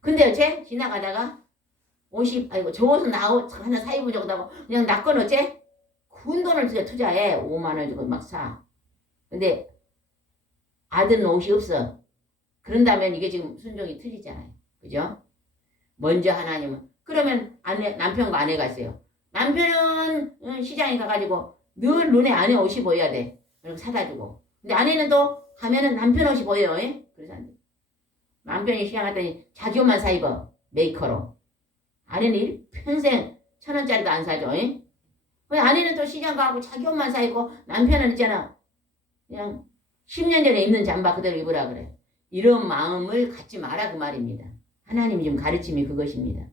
근데 어째 지나가다가 옷이 아이고 저 옷은 나 옷 하나 사 입으면 좋다고 그냥 나 건 어째 큰 돈을 투자해 5만 원 주고 막 사. 근데 아들은 옷이 없어. 그런다면 이게 지금 순종이 틀리잖아요. 그죠? 먼저 하나님은 그러면 남편과 아내가 있어요. 남편은 시장에 가가지고 늘 눈에 아내 옷이 보여야 돼. 그럼 사다 주고. 근데 아내는 또 가면은 남편 옷이 보여요. 그래서 남편이 시장 갔더니 자기 옷만 사 입어. 메이커로. 아내는 평생 1,000원짜리도 안 사죠. 아내는 또 시장 가고 자기 옷만 사 입고 남편은 있잖아. 그냥 10년 전에 입는 잠바 그대로 입으라 그래. 이런 마음을 갖지 마라 그 말입니다. 하나님이 지금 가르침이 그것입니다.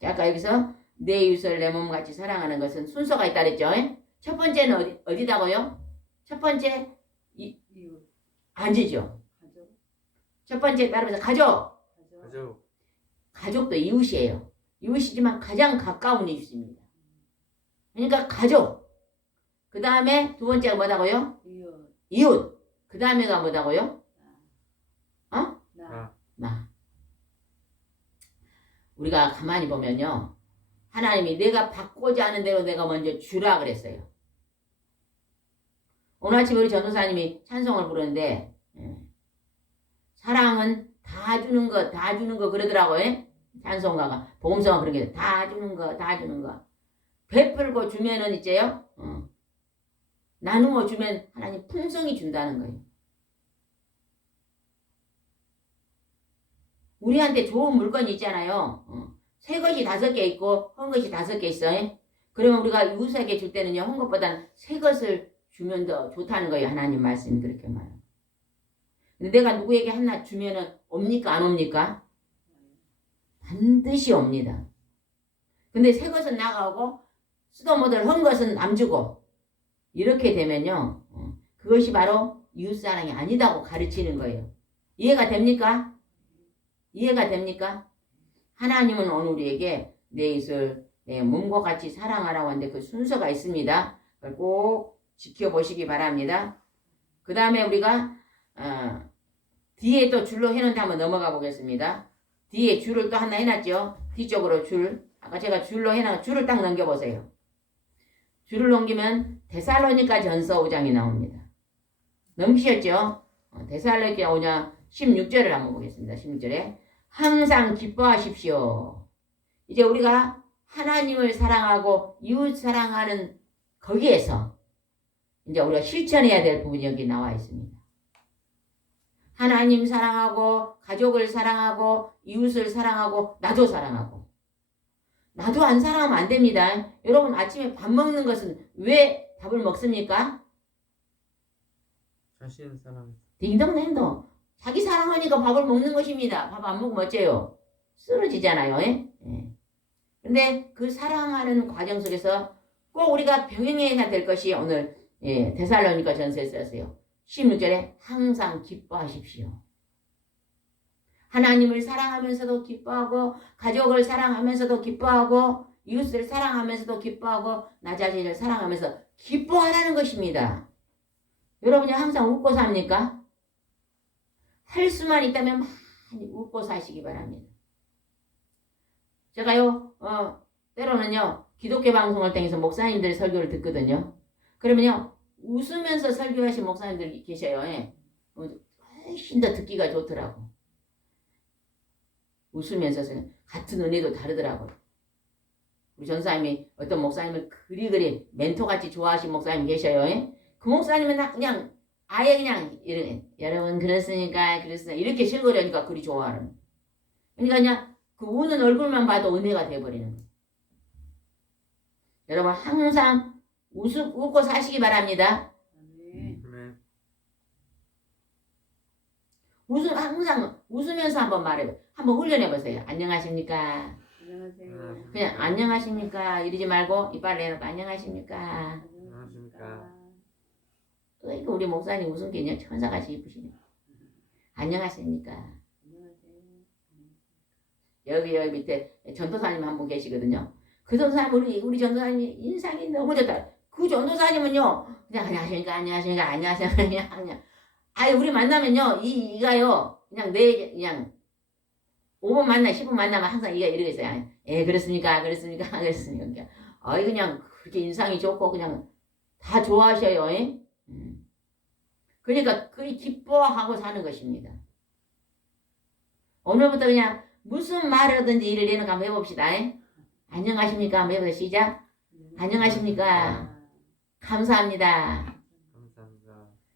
자, 아까 여기서 내 이웃을 내 몸같이 사랑하는 것은 순서가 있다 그랬죠. 첫 번째는 어디다고요? 첫 번째 앉으죠. 첫 번째 따르면서 가족. 가족도 이웃이에요. 이웃이지만 가장 가까운 이웃입니다. 그러니까 가족. 그 다음에 두 번째가 뭐다고요? 이웃. 그 다음에가 뭐다고요? 나. 우리가 가만히 보면요. 하나님이 내가 받고자 하는 대로 내가 먼저 주라 그랬어요. 오늘 아침 우리 전도사님이 찬송을 부르는데 사랑은 다 주는 거 그러더라고요. 찬송가가 복음성은 그런 게 다 주는 거 베풀고 주면은 있죠요. 나누어 주면 하나님 풍성히 준다는 거예요. 우리한테 좋은 물건이 있잖아요. 새 것이 5개 있고 헌 것이 5개 있어. 그러면 우리가 이웃에게 줄 때는요. 헌 것보다는 새 것을 주면 더 좋다는 거예요. 하나님 말씀이 그렇게 말해요. 근데 내가 누구에게 하나 주면은 옵니까 안 옵니까? 반드시 옵니다. 근데 새 것은 나가고 쓰도 못할 헌 것은 남주고 이렇게 되면요. 그것이 바로 이웃사랑이 아니다고 가르치는 거예요. 이해가 됩니까? 이해가 됩니까? 하나님은 오늘 우리에게 내 이웃을 내 몸과 같이 사랑하라고 하는데 그 순서가 있습니다. 그걸 꼭 지켜보시기 바랍니다. 그 다음에 우리가 뒤에 또 줄로 해놓은데 한번 넘어가 보겠습니다. 뒤에 줄을 또 하나 해놨죠. 뒤쪽으로 줄. 아까 제가 줄로 해놔 줄을 딱 넘겨보세요. 줄을 넘기면 데살로니가 전서 5장이 나옵니다. 넘기셨죠? 데살로니가 5장 16절을 한번 보겠습니다. 16절에 항상 기뻐하십시오. 이제 우리가 하나님을 사랑하고 이웃 사랑하는 거기에서 이제 우리가 실천해야 될 부분이 여기 나와 있습니다. 하나님 사랑하고 가족을 사랑하고 이웃을 사랑하고 나도 사랑하고 나도 안 사랑하면 안 됩니다. 여러분 아침에 밥 먹는 것은 왜 밥을 먹습니까? 자신 사랑. 딩동댕동. 자기 사랑하니까 밥을 먹는 것입니다. 밥 안 먹으면 어째요? 쓰러지잖아요. 근데 그 사랑하는 과정 속에서 꼭 우리가 병행해야 될 것이 오늘 데살로니가 전서에 썼어요. 16절에 항상 기뻐하십시오. 하나님을 사랑하면서도 기뻐하고 가족을 사랑하면서도 기뻐하고 이웃을 사랑하면서도 기뻐하고 나 자신을 사랑하면서 기뻐하라는 것입니다. 여러분이 항상 웃고 삽니까? 할 수만 있다면 많이 웃고 사시기 바랍니다. 제가요 때로는요 기독교 방송을 통해서 목사님들 설교를 듣거든요. 그러면요 웃으면서 설교하신 목사님들 계셔요. 훨씬 더 듣기가 좋더라고. 웃으면서 같은 은혜도 다르더라고요. 우리 전사님이 어떤 목사님을 그리 멘토같이 좋아하신 목사님 계셔요. 그 목사님은 그냥 아예 그냥 여러분 그렇습니까 이렇게 실거려니까 그리 좋아하는. 그러니까 그냥 그 우는 얼굴만 봐도 은혜가 돼버리는 거예요. 여러분 항상 웃고 사시기 바랍니다. 항상 웃으면서 한번 말해요. 한번 훈련해보세요. 안녕하십니까? 안녕하세요. 그냥 안녕하십니까? 이러지 말고 이빨 내놓고 안녕하십니까? 안녕하십니까? 그러니까 우리 목사님 웃은 게 그냥 천사같이 이쁘시네. 안녕하십니까? 여기 밑에 전도사님 한 분 계시거든요. 그 전도사님 우리 전도사님이 인상이 너무 좋다. 그 전도사님은요 그냥 안녕하십니까 그냥 우리 만나면요 이가요 그냥 5분 만나 10분 만나면 항상 이가 이러고 있어요. 그렇습니까 그냥 그렇게 인상이 좋고 그냥 다 좋아하셔요. 그러니까 그리 기뻐하고 사는 것입니다. 오늘부터 그냥 무슨 말이든지 일을 내는 거 한번 해봅시다. 안녕하십니까 한번 해보세요. 시작. 안녕하십니까. 감사합니다.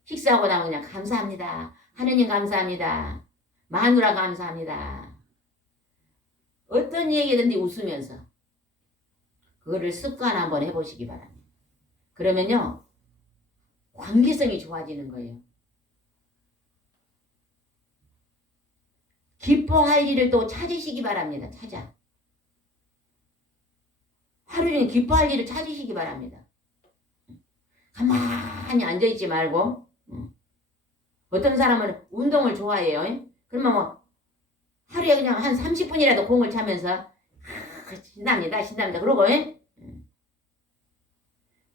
식사하고 나면 그냥 감사합니다. 하느님 감사합니다. 마누라 감사합니다. 어떤 얘기든지 웃으면서 그거를 습관 한번 해보시기 바랍니다. 그러면요 관계성이 좋아지는 거예요. 기뻐할 일을 또 찾으시기 바랍니다. 하루 종일 기뻐할 일을 찾으시기 바랍니다. 가만히 앉아있지 말고 어떤 사람은 운동을 좋아해요. 그러면 하루에 그냥 한 30분이라도 공을 차면서 신납니다. 그러고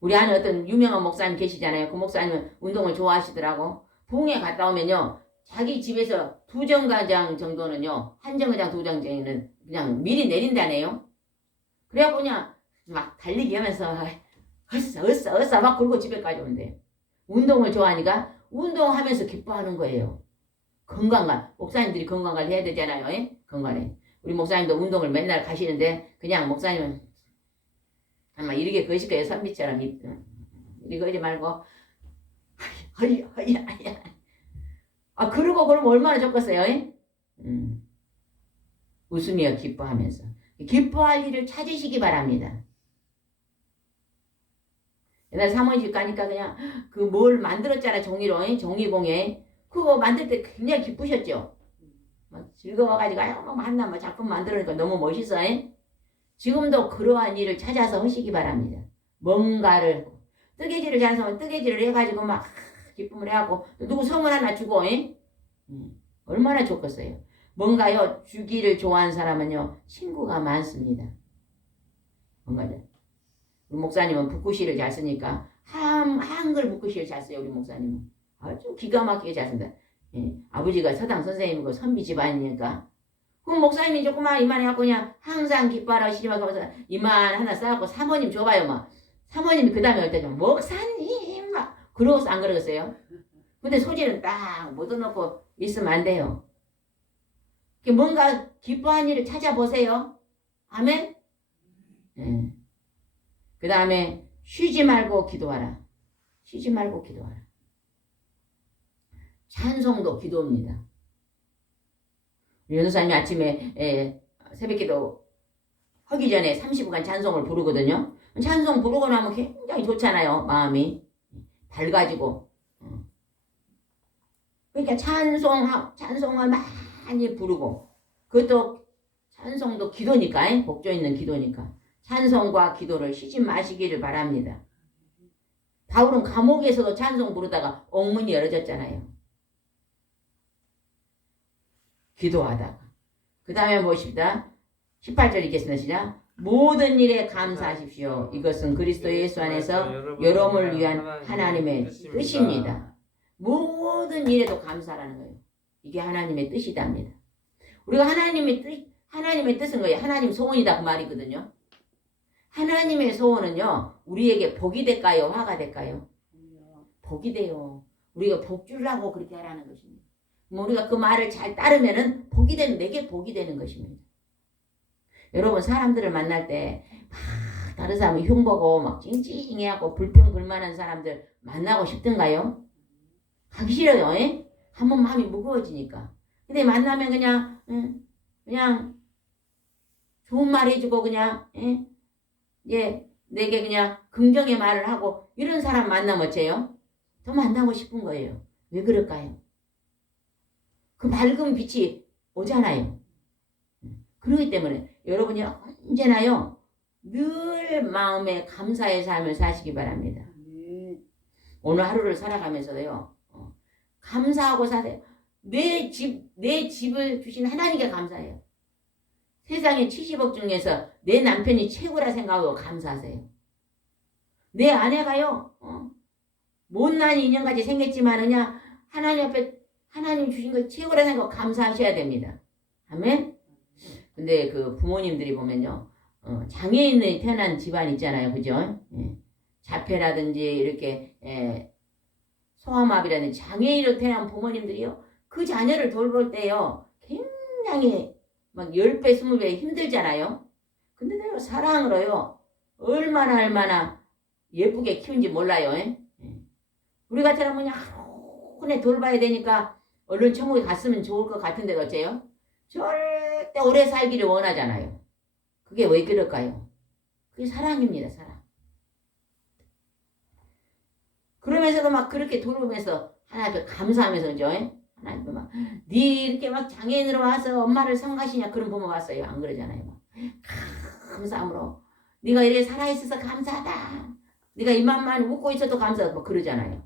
우리 안에 어떤 유명한 목사님 계시잖아요. 그 목사님은 운동을 좋아하시더라고. 부흥회 갔다 오면요 자기 집에서 2정거장 정도는요 1정거장 2정거장은 그냥 미리 내린다네요. 그래갖고 그냥 막 달리기 하면서 어싸 막 그러고 집에까지 온대요. 운동을 좋아하니까 운동하면서 기뻐하는 거예요. 건강관 목사님들이 건강관리 해야 되잖아요. 건강에 우리 목사님도 운동을 맨날 가시는데 그냥 목사님은 아마 이렇게 거실 거예요. 선비처럼 이거 하지 말고 그러고 그러면 얼마나 좋겠어요. 웃으며 기뻐하면서 기뻐할 일을 찾으시기 바랍니다. 옛날 사모님 집 가니까 그냥 그 뭘 만들었잖아. 종이로 종이공예 그거 만들 때 굉장히 기쁘셨죠. 막 즐거워가지고 만나 작품 만들어니까 너무 멋있어. 지금도 그러한 일을 찾아서 하시기 바랍니다. 뭔가를 뜨개질을 잘하는 사람은 뜨개질을 해가지고 막 기쁨을 해갖고 누구 선물 하나 주고 얼마나 좋겠어요. 뭔가요 주기를 좋아하는 사람은요 친구가 많습니다. 뭔가요. 우리 목사님은 붓글씨를 잘 쓰니까 한글 붓글씨를 잘 써요. 우리 목사님은 아주 기가 막히게 잘 쓴다. 아버지가 서당 선생님이고 선비 집안이니까 그럼 목사님이 조그만 이만해갖고 그냥 항상 기뻐하라 시집하고 하면서 이만 하나 싸갖고 사모님 줘봐요. 막 사모님이 그 다음에 올 때 좀 목사님 막 그러고서 안 그러겠어요? 근데 소지는 딱 묻어놓고 있으면 안 돼요. 뭔가 기뻐한 일을 찾아보세요. 아멘? 그 다음에 쉬지 말고 기도하라. 찬송도 기도입니다. 연수사님이 아침에 새벽기도 하기 전에 30분간 찬송을 부르거든요. 찬송 부르고 나면 굉장히 좋잖아요. 마음이 밝아지고. 그러니까 찬송을 많이 부르고 그것도 찬송도 기도니까 복조 있는 기도니까 찬송과 기도를 쉬지 마시기를 바랍니다. 바울은 감옥에서도 찬송 부르다가 옥문이 열어졌잖아요. 기도하다가. 그 다음에 보십시다. 18절 읽겠습니다. 시작. 모든 일에 감사하십시오. 이것은 그리스도 예수 안에서 여러분을 위한 하나님의 뜻입니다. 모든 일에도 감사라는 거예요. 이게 하나님의 뜻이답니다. 우리가 하나님의 뜻은 거예요. 하나님 소원이다 그 말이거든요. 하나님의 소원은요, 우리에게 복이 될까요? 화가 될까요? 복이 돼요. 우리가 복 주려고 그렇게 하라는 것입니다. 우리가 그 말을 잘 따르면은 복이 되는, 내게 복이 되는 것입니다. 여러분, 사람들을 만날 때 막 다른 사람이 흉보고 막 찡찡해하고 불평불만한 사람들 만나고 싶던가요? 가기 싫어요. 에? 한번 마음이 무거워지니까. 근데 만나면 그냥 좋은 말 해주고 그냥 내게 그냥 긍정의 말을 하고 이런 사람 만나면 어째요? 더 만나고 싶은 거예요. 왜 그럴까요? 그 밝은 빛이 오잖아요. 그렇기 때문에 여러분이 언제나요 늘 마음에 감사의 삶을 사시기 바랍니다. 오늘 하루를 살아가면서도요 감사하고 사세요. 내 집을 주신 하나님께 감사해요. 세상에 70억 중에서 내 남편이 최고라 생각하고 감사하세요. 내 아내가요 못난 인형같이 생겼지만 그냥 하나님 앞에 하나님 주신 거 최고라 생각하고 감사하셔야 됩니다. 아멘. 근데 그 부모님들이 보면요 장애인이 태어난 집안 있잖아요. 그죠? 자폐라든지 이렇게 소아마비라든지 장애인으로 태어난 부모님들이요 그 자녀를 돌볼 때요 굉장히 막 10배 20배 힘들잖아요. 근데 내가 사랑으로요 얼마나 예쁘게 키운지 몰라요. 우리 같으면 그냥 하루에 돌봐야 되니까 얼른 천국에 갔으면 좋을 것 같은데 어째요? 절대 오래 살기를 원하잖아요. 그게 왜 그럴까요? 그게 사랑입니다. 사랑. 그러면서도 막 그렇게 돌보면서 하나님께 감사하면서 그죠? 하나님께 막 네 이렇게 막 장애인으로 와서 엄마를 성가시냐 그런 부모 봤어요. 안 그러잖아요. 막 감사함으로 네가 이렇게 살아있어서 감사하다. 네가 이만만 웃고 있어도 감사하다. 뭐 그러잖아요.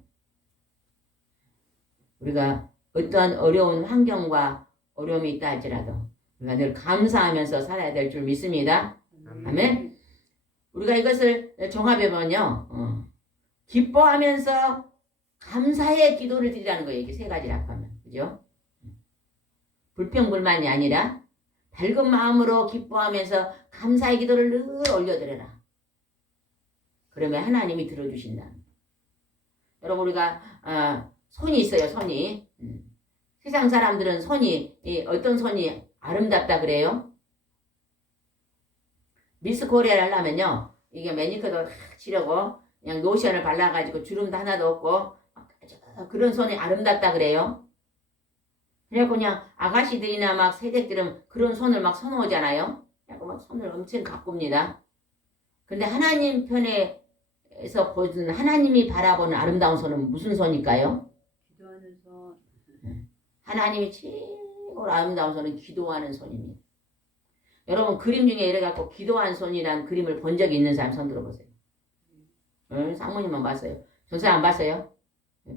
우리가 어떠한 어려운 환경과 어려움이 있다 할지라도 우리가 늘 감사하면서 살아야 될 줄 믿습니다. 아멘. 우리가 이것을 종합해보면요 기뻐하면서 감사의 기도를 드리라는 거예요. 이게 세 가지를 합하면. 그죠? 불평불만이 아니라 밝은 마음으로 기뻐하면서 감사의 기도를 늘 올려드려라. 그러면 하나님이 들어주신다. 여러분 우리가 손이 있어요. 손이. 세상 사람들은 손이 어떤 손이 아름답다 그래요? 미스 코리아를 하려면요. 이게 매니큐어도 다 칠하고 그냥 로션을 발라가지고 주름도 하나도 없고 그런 손이 아름답다 그래요. 그래갖고 그냥 아가씨들이나 막 새댁들은 그런 손을 막 선호하잖아요. 그래갖고 막 손을 엄청 가꿉니다. 근데 하나님 편에서 보는 하나님이 바라보는 아름다운 손은 무슨 손일까요? 기도하는 손. 하나님이 최고로 아름다운 손은 기도하는 손입니다. 여러분 그림 중에 이래갖고 기도한 손이란 그림을 본 적이 있는 사람 손 들어보세요. 상무님만 봤어요. 전사 안 봤어요?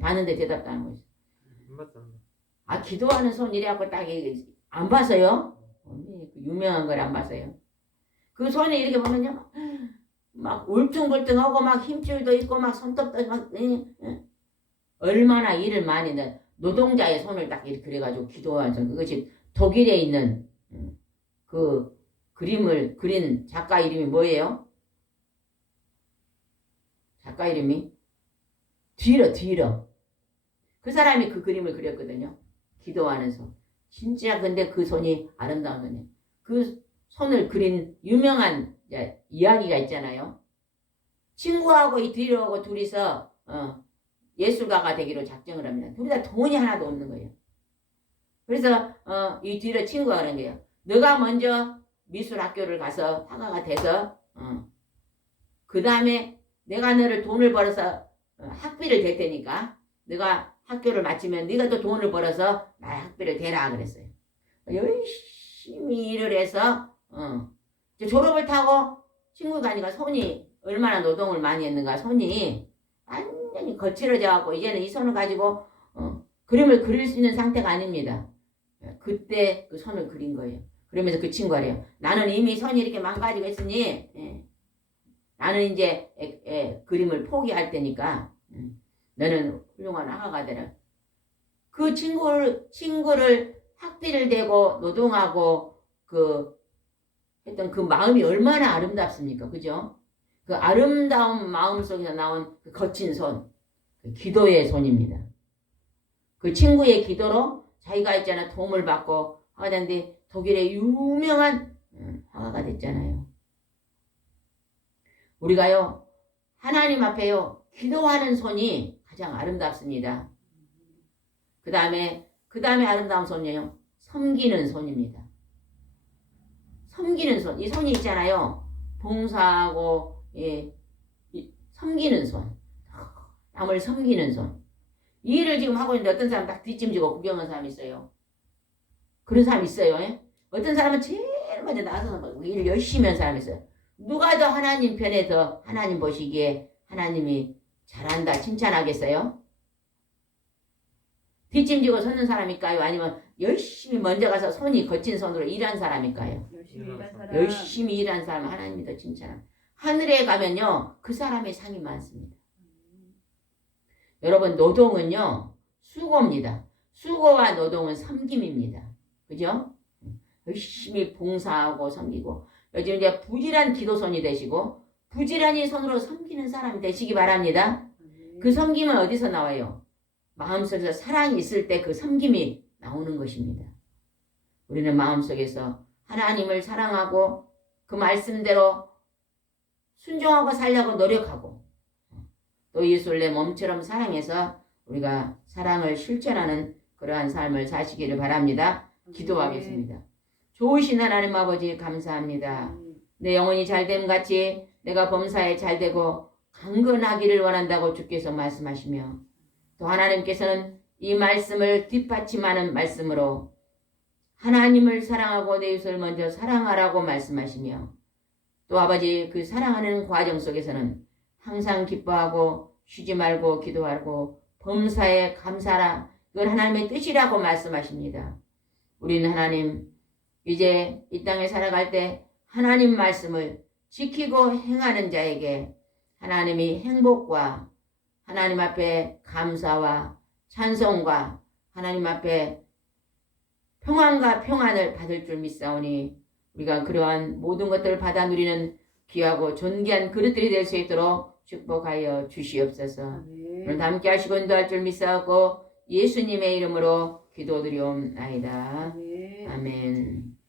봤는데 대답도 안 하고 있어요. 기도하는 손 이래갖고 딱 안 봤어요? 유명한 걸 안 봤어요. 그 손이 이렇게 보면요 막 울퉁불퉁하고 막 힘줄도 있고 막 손톱도 막 얼마나 일을 많이 했는 노동자의 손을 딱 이렇게 그려가지고 기도하는 손. 그것이 독일에 있는 그 그림을 그린 작가 이름이 뭐예요? 작가 이름이 뒤러. 그 사람이 그 그림을 그렸거든요. 기도하는 손. 진짜 근데 그 손이 아름다운 손이에요. 그 손을 그린 유명한 이야기가 있잖아요. 친구하고 이 뒤러하고 둘이서 예술가가 되기로 작정을 합니다. 둘이 다 돈이 하나도 없는 거예요. 그래서 이 뒤러 친구가 그런 거예요. 너가 먼저 미술학교를 가서 화가가 돼서 그 다음에 내가 너를 돈을 벌어서 학비를 댈 테니까 너가 학교를 마치면 네가 또 돈을 벌어서 나의 학비를 대라 그랬어요. 열심히 일을 해서 졸업을 타고 친구가 아니라 손이 얼마나 노동을 많이 했는가. 손이 완전히 거칠어져 갖고 이제는 이 손을 가지고 그림을 그릴 수 있는 상태가 아닙니다. 그때 그 손을 그린 거예요. 그러면서 그 친구가 그래요. 나는 이미 손이 이렇게 망가지고 있으니 나는 이제 그림을 포기할 테니까 너는 훌륭한 화가가 되라. 그 친구를 학비를 대고 노동하고 했던 그 마음이 얼마나 아름답습니까? 그죠? 그 아름다운 마음 속에서 나온 그 거친 손, 그 기도의 손입니다. 그 친구의 기도로 자기가 있잖아 도움을 받고 화가 됐는데 독일의 유명한 화가가 됐잖아요. 우리가요 하나님 앞에요 기도하는 손이 가장 아름답습니다. 그 다음에 아름다운 손이에요. 섬기는 손입니다. 섬기는 손. 이 손이 있잖아요. 봉사하고 섬기는 손. 남을 섬기는 손. 이 일을 지금 하고 있는데 어떤 사람 딱 뒷짐지고 구경하는 사람이 있어요. 그런 사람 있어요. 어떤 사람은 제일 먼저 나서서 일을 열심히 하는 사람이 있어요. 누가 더 하나님 편에 더 하나님 보시기에 하나님이 잘한다 칭찬하겠어요? 뒷짐지고 서는 사람일까요? 아니면 열심히 먼저 가서 손이 거친 손으로 일한 사람일까요? 열심히 일한 사람 하나님이 더 칭찬합니다. 하늘에 가면요 그 사람의 상이 많습니다. 여러분 노동은요 수고입니다. 수고와 노동은 섬김입니다. 그죠? 열심히 봉사하고 섬기고 요즘 이제 부지런 기도손이 되시고 부지런히 손으로 섬기는 사람이 되시기 바랍니다. 그 섬김은 어디서 나와요? 마음속에서 사랑이 있을 때 그 섬김이 나오는 것입니다. 우리는 마음속에서 하나님을 사랑하고 그 말씀대로 순종하고 살려고 노력하고 또 예수를 내 몸처럼 사랑해서 우리가 사랑을 실천하는 그러한 삶을 사시기를 바랍니다. 기도하겠습니다. 좋으신 하나님 아버지 감사합니다. 내 영혼이 잘됨 같이 내가 범사에 잘되고 강건하기를 원한다고 주께서 말씀하시며 또 하나님께서는 이 말씀을 뒷받침하는 말씀으로 하나님을 사랑하고 내 이웃을 먼저 사랑하라고 말씀하시며 또 아버지 그 사랑하는 과정 속에서는 항상 기뻐하고 쉬지 말고 기도하고 범사에 감사하라. 이건 하나님의 뜻이라고 말씀하십니다. 우리는 하나님 이제 이 땅에 살아갈 때 하나님 말씀을 지키고 행하는 자에게 하나님이 행복과 하나님 앞에 감사와 찬송과 하나님 앞에 평안과 평안을 받을 줄 믿사오니 우리가 그러한 모든 것들을 받아 누리는 귀하고 존귀한 그릇들이 될 수 있도록 축복하여 주시옵소서. 오늘 함께 하시고 인도할 줄 믿사오고 예수님의 이름으로 기도드리옵나이다. 아멘.